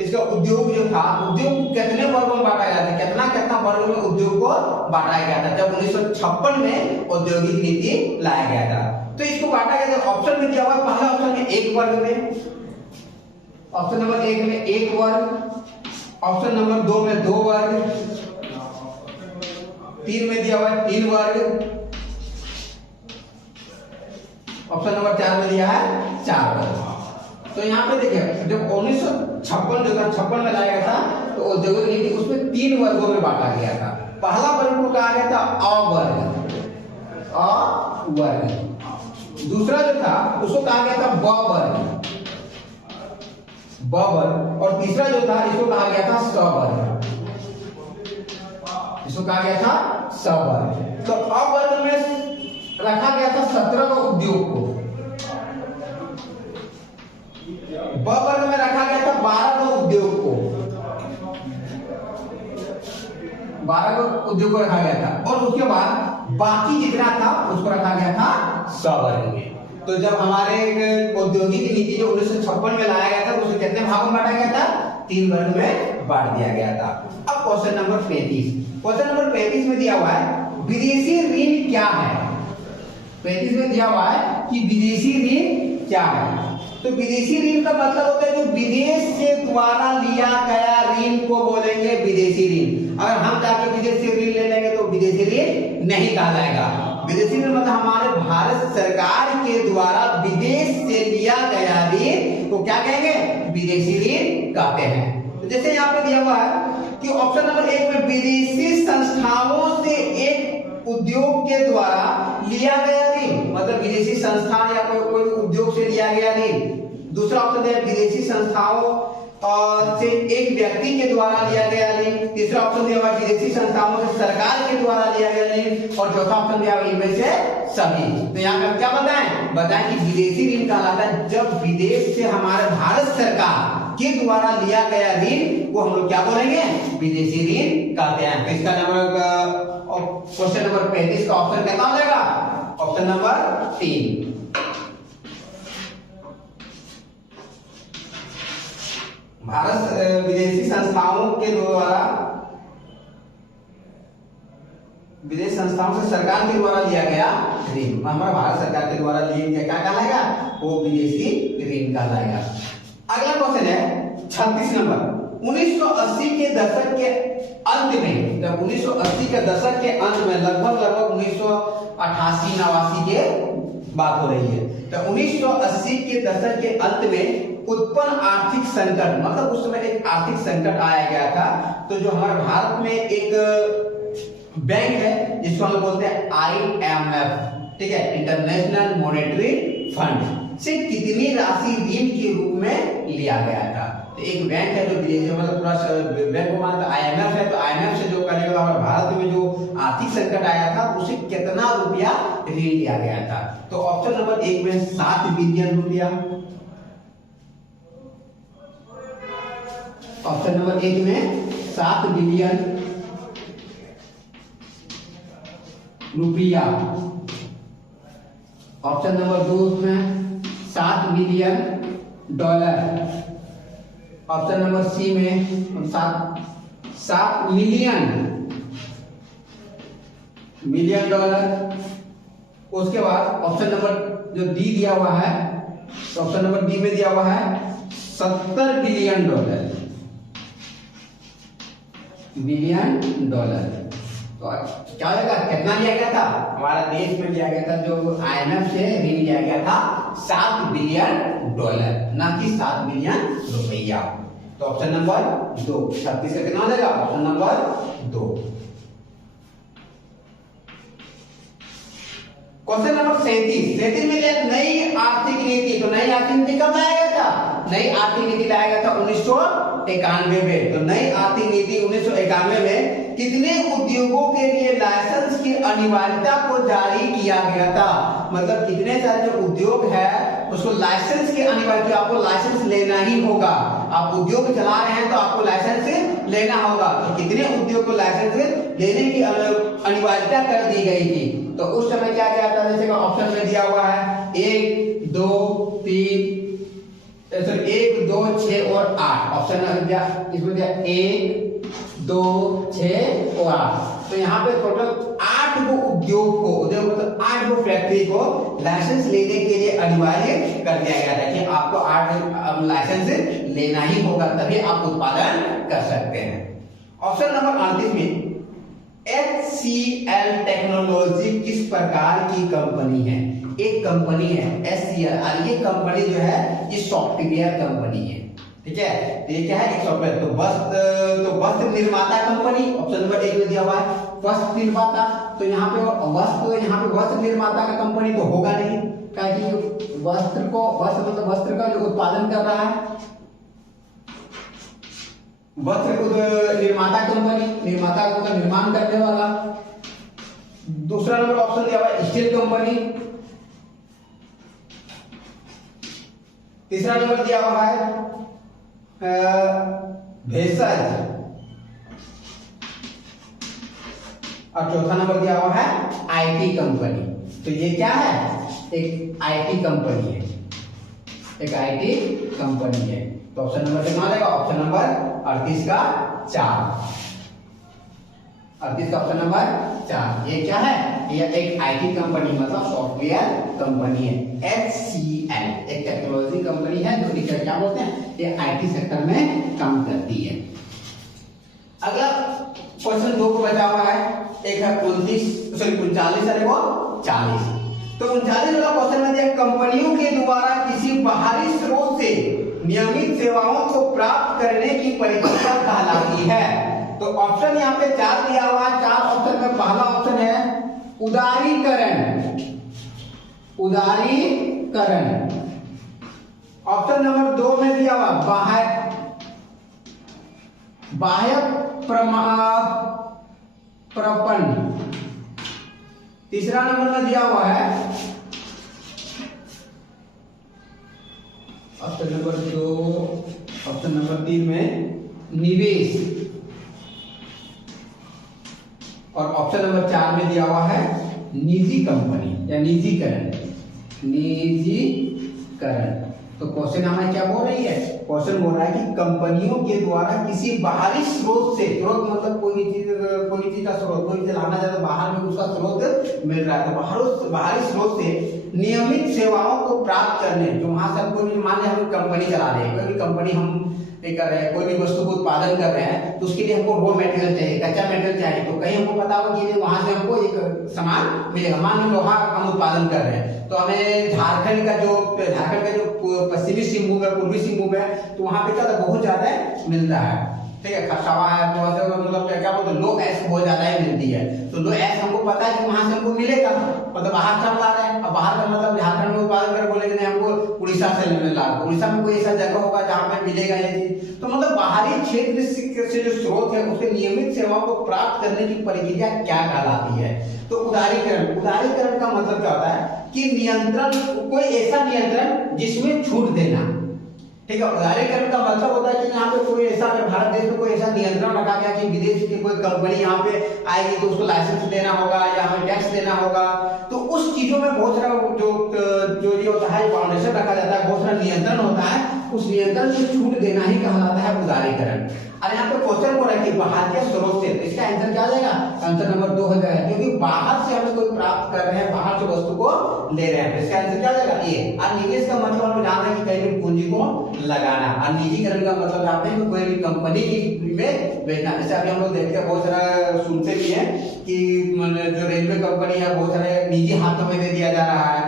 इसका उद्योग जो था, उद्योग को कितने वर्गों में बांटा गया था, कितना वर्ग में उद्योग को बांटा गया था जब 1956 में औद्योगिक नीति लाया गया था। तो इसको बांटा गया था, ऑप्शन में क्या हुआ, पहला ऑप्शन में 1 वर्ग में, ऑप्शन नंबर 1 में 1 वर्ग, ऑप्शन नंबर 2 में 2 वर्ग, 3 में दिया हुआ है 3 वर्ग, ऑप्शन नंबर 4 में दिया है 4 वर्ग। तो यहाँ पे देखिए जब 1956 जो था 56 में लाया गया था, तो औद्योगिक नीति उसमें 3 वर्गों में बांटा गया था। पहला वर्ग को कहा गया था अवर्ग, दूसरा जो था उसको कहा गया था बवर्ग, और तीसरा जो था इसको कहा गया था सवर्ग, तो अवर्ग में रखा गया था 17 उद्योग को, ब वर्ग में रखा गया था 12 उद्योग को, 12 उद्योग को रखा गया था, और उसके बाद बाकी जितना था उसको रखा गया था सवर्ग में। तो जब हमारे औद्योगिक नीति जो 1956 में लाया गया था, उसे कितने भागों में बांटा गया था, 3 वर्ग में बांट दिया गया था। अब क्वेश्चन नंबर 35 में दिया हुआ है विदेशी ऋण क्या है। 35 में दिया हुआ है कि विदेशी ऋण क्या है। तो विदेशी ऋण का मतलब होता है जो विदेश से द्वारा लिया गया ऋण को बोलेंगे विदेशी ऋण। अगर हम जाके विदेश से ऋण ले लेंगे तो विदेशी ऋण नहीं कहा जाएगा। विदेशी ऋण मतलब हमारे भारत सरकार के द्वारा विदेश से लिया गया ऋण को क्या कहेंगे, विदेशी ऋण कहते हैं। तो जैसे यहाँ पे दिया हुआ है कि ऑप्शन नंबर 1 में विदेशी संस्थाओं से एक उद्योग के द्वारा लिया गया ऋण, मतलब विदेशी संस्थान या कोई उद्योग से लिया गया ऋण। दूसरा ऑप्शन है विदेशी संस्थाओं से एक व्यक्ति के द्वारा लिया गया ऋण। तीसरा ऑप्शन दिया हुआ विदेशी संस्थाओं से सरकार के द्वारा लिया गया ऋण, और चौथा ऑप्शन दिया हुआ इनमें से सभी। तो यहाँ पे क्या बताएं कि विदेशी ऋण कहलाता है जब विदेश से हमारे भारत सरकार के द्वारा लिया गया ऋण को हम लोग क्या बोलेंगे, विदेशी ऋण कहते हैं। तो इसका नंबर क्वेश्चन नंबर 35 का ऑप्शन कितना हो जाएगा, ऑप्शन नंबर 3। भारत विदेशी संस्थाओं के द्वारा, विदेश संस्थाओं से सरकार के द्वारा लिया गया ऋण, हमारा भारत सरकार के द्वारा लिया गया क्या कहलाएगा, वो विदेशी ऋण कहलाएगा। अगला क्वेश्चन है 36 नंबर। 1980 के दशक के अंत में, जब 1980 के दशक के अंत में लगभग 1988-89 के बात हो रही है, तो 1980 के दशक के अंत में उत्पन्न आर्थिक संकट, मतलब उस समय एक आर्थिक संकट आया गया था। तो जो हमारे भारत में एक बैंक है जिसको हम बोलते हैं IMF, ठीक है, इंटरनेशनल मॉनेटरी फंड, से कितनी राशि ऋण के रूप में लिया गया था। तो एक बैंक है जो विदेश में, मतलब पूरा बैंक को मानता IMF है, तो IMF से जो करने वाला हमारे भारत में जो आर्थिक संकट आया था उसे कितना रुपया ऋण लिया गया था। तो ऑप्शन नंबर 1 में 7 बिलियन रुपया, ऑप्शन नंबर 1 में 7 बिलियन रुपया, ऑप्शन नंबर 2 में 7 billion dollar, option number C में 7 मिलियन डॉलर। उसके बाद ऑप्शन नंबर जो डी दिया हुआ है तो ऑप्शन नंबर बी में दिया हुआ है $70 बिलियन। तो क्या होगा, कितना लिया गया था हमारा देश में, लिया गया था जो IMF से ऋण लिया गया था $7 बिलियन, ना कि $7 बिलियन रुपया। तो ऑप्शन नंबर 2, 36 का कितना हो जाएगा, ऑप्शन नंबर 2। क्वेश्चन नंबर 37 में लिया नई आर्थिक नीति। तो नई आर्थिक नीति कब लाया गया था, नई आर्थिक नीति लाया गया था 1991 में। तो नई आर्थिक नीति 1991 में कितने उद्योगों के लिए लाइसेंस की अनिवार्यता को जारी किया गया था, मतलब कितने सारे जो उद्योग है उसको लाइसेंस की अनिवार्यता, आपको लाइसेंस लेना ही होगा। आप उद्योग चला रहे हैं तो आपको लाइसेंस लेना होगा। तो कितने उद्योग को लाइसेंस लेने की अनिवार्यता कर दी गई थी। तो उस समय क्या क्या था, जैसे ऑप्शन में दिया हुआ है 1, 2, 3, 1, 2, 6 और 8। ऑप्शन इसमें दिया 1, 2, 6 और 8। तो यहाँ पे टोटल 8 गो उद्योग को, उद्योग मतलब 8 गो फैक्ट्री को लाइसेंस लेने के लिए अनिवार्य कर दिया गया था कि आपको 8 लाइसेंस लेना ही होगा, तभी आप उत्पादन कर सकते हैं। ऑप्शन नंबर 38 में HCL टेक्नोलॉजी किस प्रकार की कंपनी है। एक कंपनी है HCL, और ये कंपनी जो है ये सॉफ्टवेयर कंपनी है, ठीक है। तो ये क्या है, एक सॉफ्टवेयर। तो वस्त्र निर्माता कंपनी, ऑप्शन नंबर 1 में दिया हुआ है वस्त्र निर्माता। तो यहाँ पे वस्त्र निर्माता का कंपनी तो होगा नहीं, क्योंकि वस्त्र मतलब वस्त्र का जो उत्पादन कर रहा है, वस्त्र निर्माता कंपनी, निर्माता का मतलब निर्माण करने वाला। दूसरा नंबर ऑप्शन दिया हुआ है स्टील कंपनी। तीसरा नंबर दिया हुआ है भेषज, और चौथा नंबर दिया हुआ है IT कंपनी। तो ये क्या है, एक IT कंपनी है, एक IT कंपनी है। तो ऑप्शन नंबर कितना आ जाएगा, ऑप्शन नंबर 38 का 4। 38 का ऑप्शन नंबर 4। ये क्या है, ये एक IT कंपनी मतलब सॉफ्टवेयर कंपनी है। HCL एक टेक्नोलॉजी कंपनी है जो कि क्या बोलते हैं, ये IT सेक्टर में काम करती है। अगला क्वेश्चन 2 को बचा हुआ है, एक है 39 है वो 40। तो 39 वाला क्वेश्चन में दिया कंपनियों के द्वारा किसी बाहरी स्रोत से नियमित सेवाओं को प्राप्त करने की प्रक्रिया कहलाती है। तो ऑप्शन यहाँ पे 4 दिया हुआ है। 4 ऑप्शन में पहला ऑप्शन है उदारीकरण। ऑप्शन नंबर 2 में दिया हुआ बाह्य प्रपण। तीसरा नंबर में दिया हुआ है ऑप्शन नंबर 2, ऑप्शन नंबर 3 में निवेश, और ऑप्शन नंबर 4 में दिया हुआ है निजी कंपनी या निजीकरण। तो क्वेश्चन हमें क्या बोल रही है, क्वेश्चन बोल रहा है कि कंपनियों के द्वारा किसी बाहरी स्रोत से, स्रोत मतलब कोई चीज का स्रोत, कोई चीज लाना चाहता है बाहर में उसका स्रोत मिल रहा है, तो बाहरी स्रोत से नियमित सेवाओं को प्राप्त करने, जो वहां से कोई भी, मान लिया हम कंपनी चला रहे हैं, कोई भी कंपनी हम कर रहे हैं, कोई भी वस्तु को उत्पादन कर रहे हैं, तो उसके लिए हमको रॉ मटेरियल चाहिए, कच्चा मटेरियल चाहिए। तो कहीं हमको पता होगा कि वहां से हमको एक सामान मिलेगा, मान लो लोहा हम उत्पादन कर रहे हैं, तो हमें झारखंड का जो पश्चिमी सिंहभूम है, पूर्वी सिंहभूम है, तो वहां पे क्या बहुत ज्यादा मिलता है, ठीक है। खरसावा है तो मतलब क्या बोलते हैं, लो एस बहुत ज्यादा ही मिलती है। तो लो एस हमको पता है कि वहां से हमको मिलेगा, मतलब बाहर से हम ला रहे हैं। अब बाहर का मतलब झारखंड में उत्पादन कर बोलेंगे नहीं, हमको उड़ीसा से मिल रहा है, उड़ीसा में कोई ऐसा जगह होगा जहाँ पे मिलेगा ये चीज। तो मतलब बाहरी क्षेत्र से जो स्रोत है उसके नियमित सेवाओं को प्राप्त करने की प्रक्रिया क्या कहलाती है। तो उदारीकरण का मतलब क्या होता है कि नियंत्रण, कोई ऐसा नियंत्रण जिसमें छूट देना, ठीक है। उदारीकरण का मतलब होता है कि यहाँ पे कोई ऐसा, अगर भारत देश में कोई ऐसा नियंत्रण रखा गया कि विदेश की कोई कंपनी यहाँ पे आएगी तो उसको लाइसेंस देना होगा या हमें टैक्स देना होगा। तो उस चीजों में बहुत सारा जो ये होता है, फाउंडेशन रखा जाता है, बहुत सारा नियंत्रण होता है, उस नियंत्रण से छूट देना ही कहलाता है उदारीकरण। और यहाँ पे क्वेश्चन बोला कि बाहर के स्रोत से, इसका आंसर क्या आ जाएगा, आंसर नंबर 2 हो जाएगा, क्योंकि बाहर से हम कोई प्राप्त कर रहे हैं, बाहर से वस्तु को ले रहे हैं, इसका आंसर क्या आ जाएगा ये। और निवेश का मतलब हम पूंजी को लगाना। और निजीकरण का मतलब जानते हैं कोई भी कंपनी की में बेचना। जैसे अभी हम लोग देखते हैं बहुत सारा सुनते भी हैं कि जो रेलवे कंपनी है बहुत सारे निजी हाथों में दे दिया जा रहा है,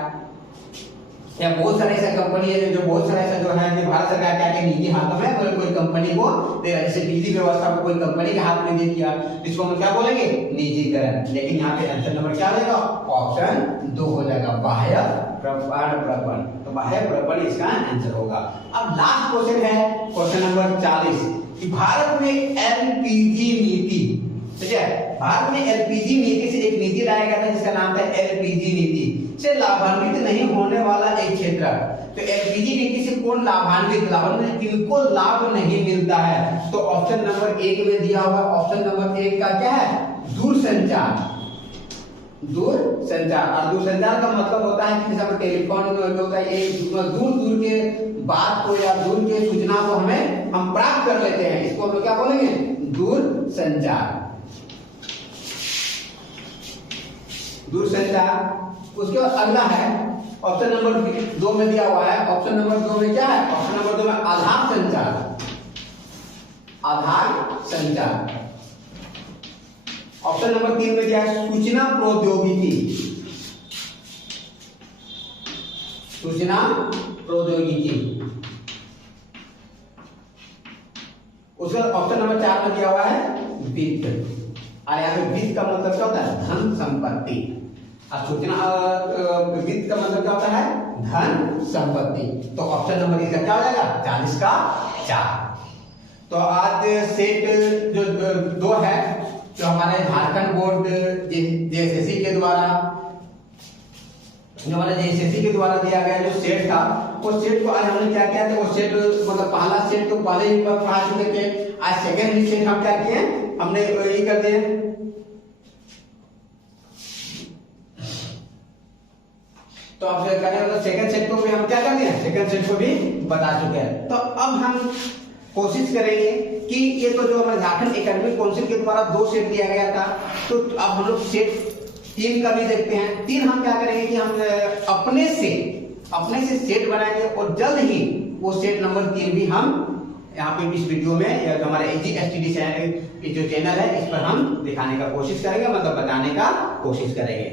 या बहुत सारे ऐसा कंपनी है जो बहुत सारे ऐसा जो है कि भारत सरकार क्या के निजी हाथों में कोई कंपनी को दे रहा है। जैसे बिजली व्यवस्था को कोई कंपनी के हाथ में दे दिया, इसको हम क्या बोलेंगे, निजीकरण। लेकिन यहाँ पे आंसर नंबर क्या हो जाएगा, ऑप्शन 2 हो जाएगा, बाह्य प्रपण। तो बाह्य प्रपण इसका आंसर होगा। अब लास्ट क्वेश्चन है क्वेश्चन नंबर 40 कि भारत में एलपीजी नीति, ठीक है, भारत में एलपीजी नीति से एक नीति लाया गया था जिसका नाम था एलपीजी नीति से लाभान्वित नहीं होने वाला एक क्षेत्र। तो एलपीजी नीति से कौन लाभान्वित किनको लाभ नहीं मिलता है? तो ऑप्शन नंबर 1 में दिया हुआ, ऑप्शन नंबर 1 का क्या है, दूरसंचार। दूरसंचार, और दूरसंचार का मतलब होता है कि जैसे टेलीफोन होता है, ये दूर के बात को या दूर के सूचना को हम प्राप्त कर लेते हैं, इसको हम क्या बोलेंगे, दूरसंचार। दूरसंचार। उसके बाद अगला है ऑप्शन नंबर 2 में दिया हुआ है, ऑप्शन नंबर 2 में क्या है, ऑप्शन नंबर 2 में आधार संचार। आधार संचार। ऑप्शन नंबर 3 में दिया है सूचना प्रौद्योगिकी। सूचना प्रौद्योगिकी। उसके बाद ऑप्शन नंबर 4 में दिया हुआ है वित्त। और यहाँ पे वित्त का मतलब क्या होता है, धन संपत्ति। और सूचना वित्त का मतलब क्या होता है, धन संपत्ति। तो ऑप्शन नंबर इसका क्या हो जाएगा, 40 का 4। तो आज सेट जो 2 है, जो हमारे झारखंड बोर्ड जेएसएससी के द्वारा, जो हमारे जेएसएससी के द्वारा दिया गया जो सेट था, वो सेट को आज हमने क्या किया था, वो सेट मतलब पहला सेट तो पहले ही पढ़ा चुके थे। आज सेकेंड सेट हम क्या किए, हमने यही कर दिए। तो अब करें सेकंड सेट को भी हम क्या कर दिए, सेकंड सेट को भी बता चुके हैं। तो अब हम कोशिश करेंगे कि ये तो जो हमारे झारखंड एकेडमिक काउंसिल के द्वारा 2 सेट दिया गया था, तो अब हम लोग सेट 3 का भी देखते हैं। 3 हम क्या करेंगे कि हम अपने से सेट बनाएंगे और जल्द ही वो सेट नंबर 3 भी हम यहाँ पे इस वीडियो में या हमारे एजीएसटीडी चैनल जो चैनल है इस पर हम दिखाने का कोशिश करेंगे, मतलब बताने का कोशिश करेंगे।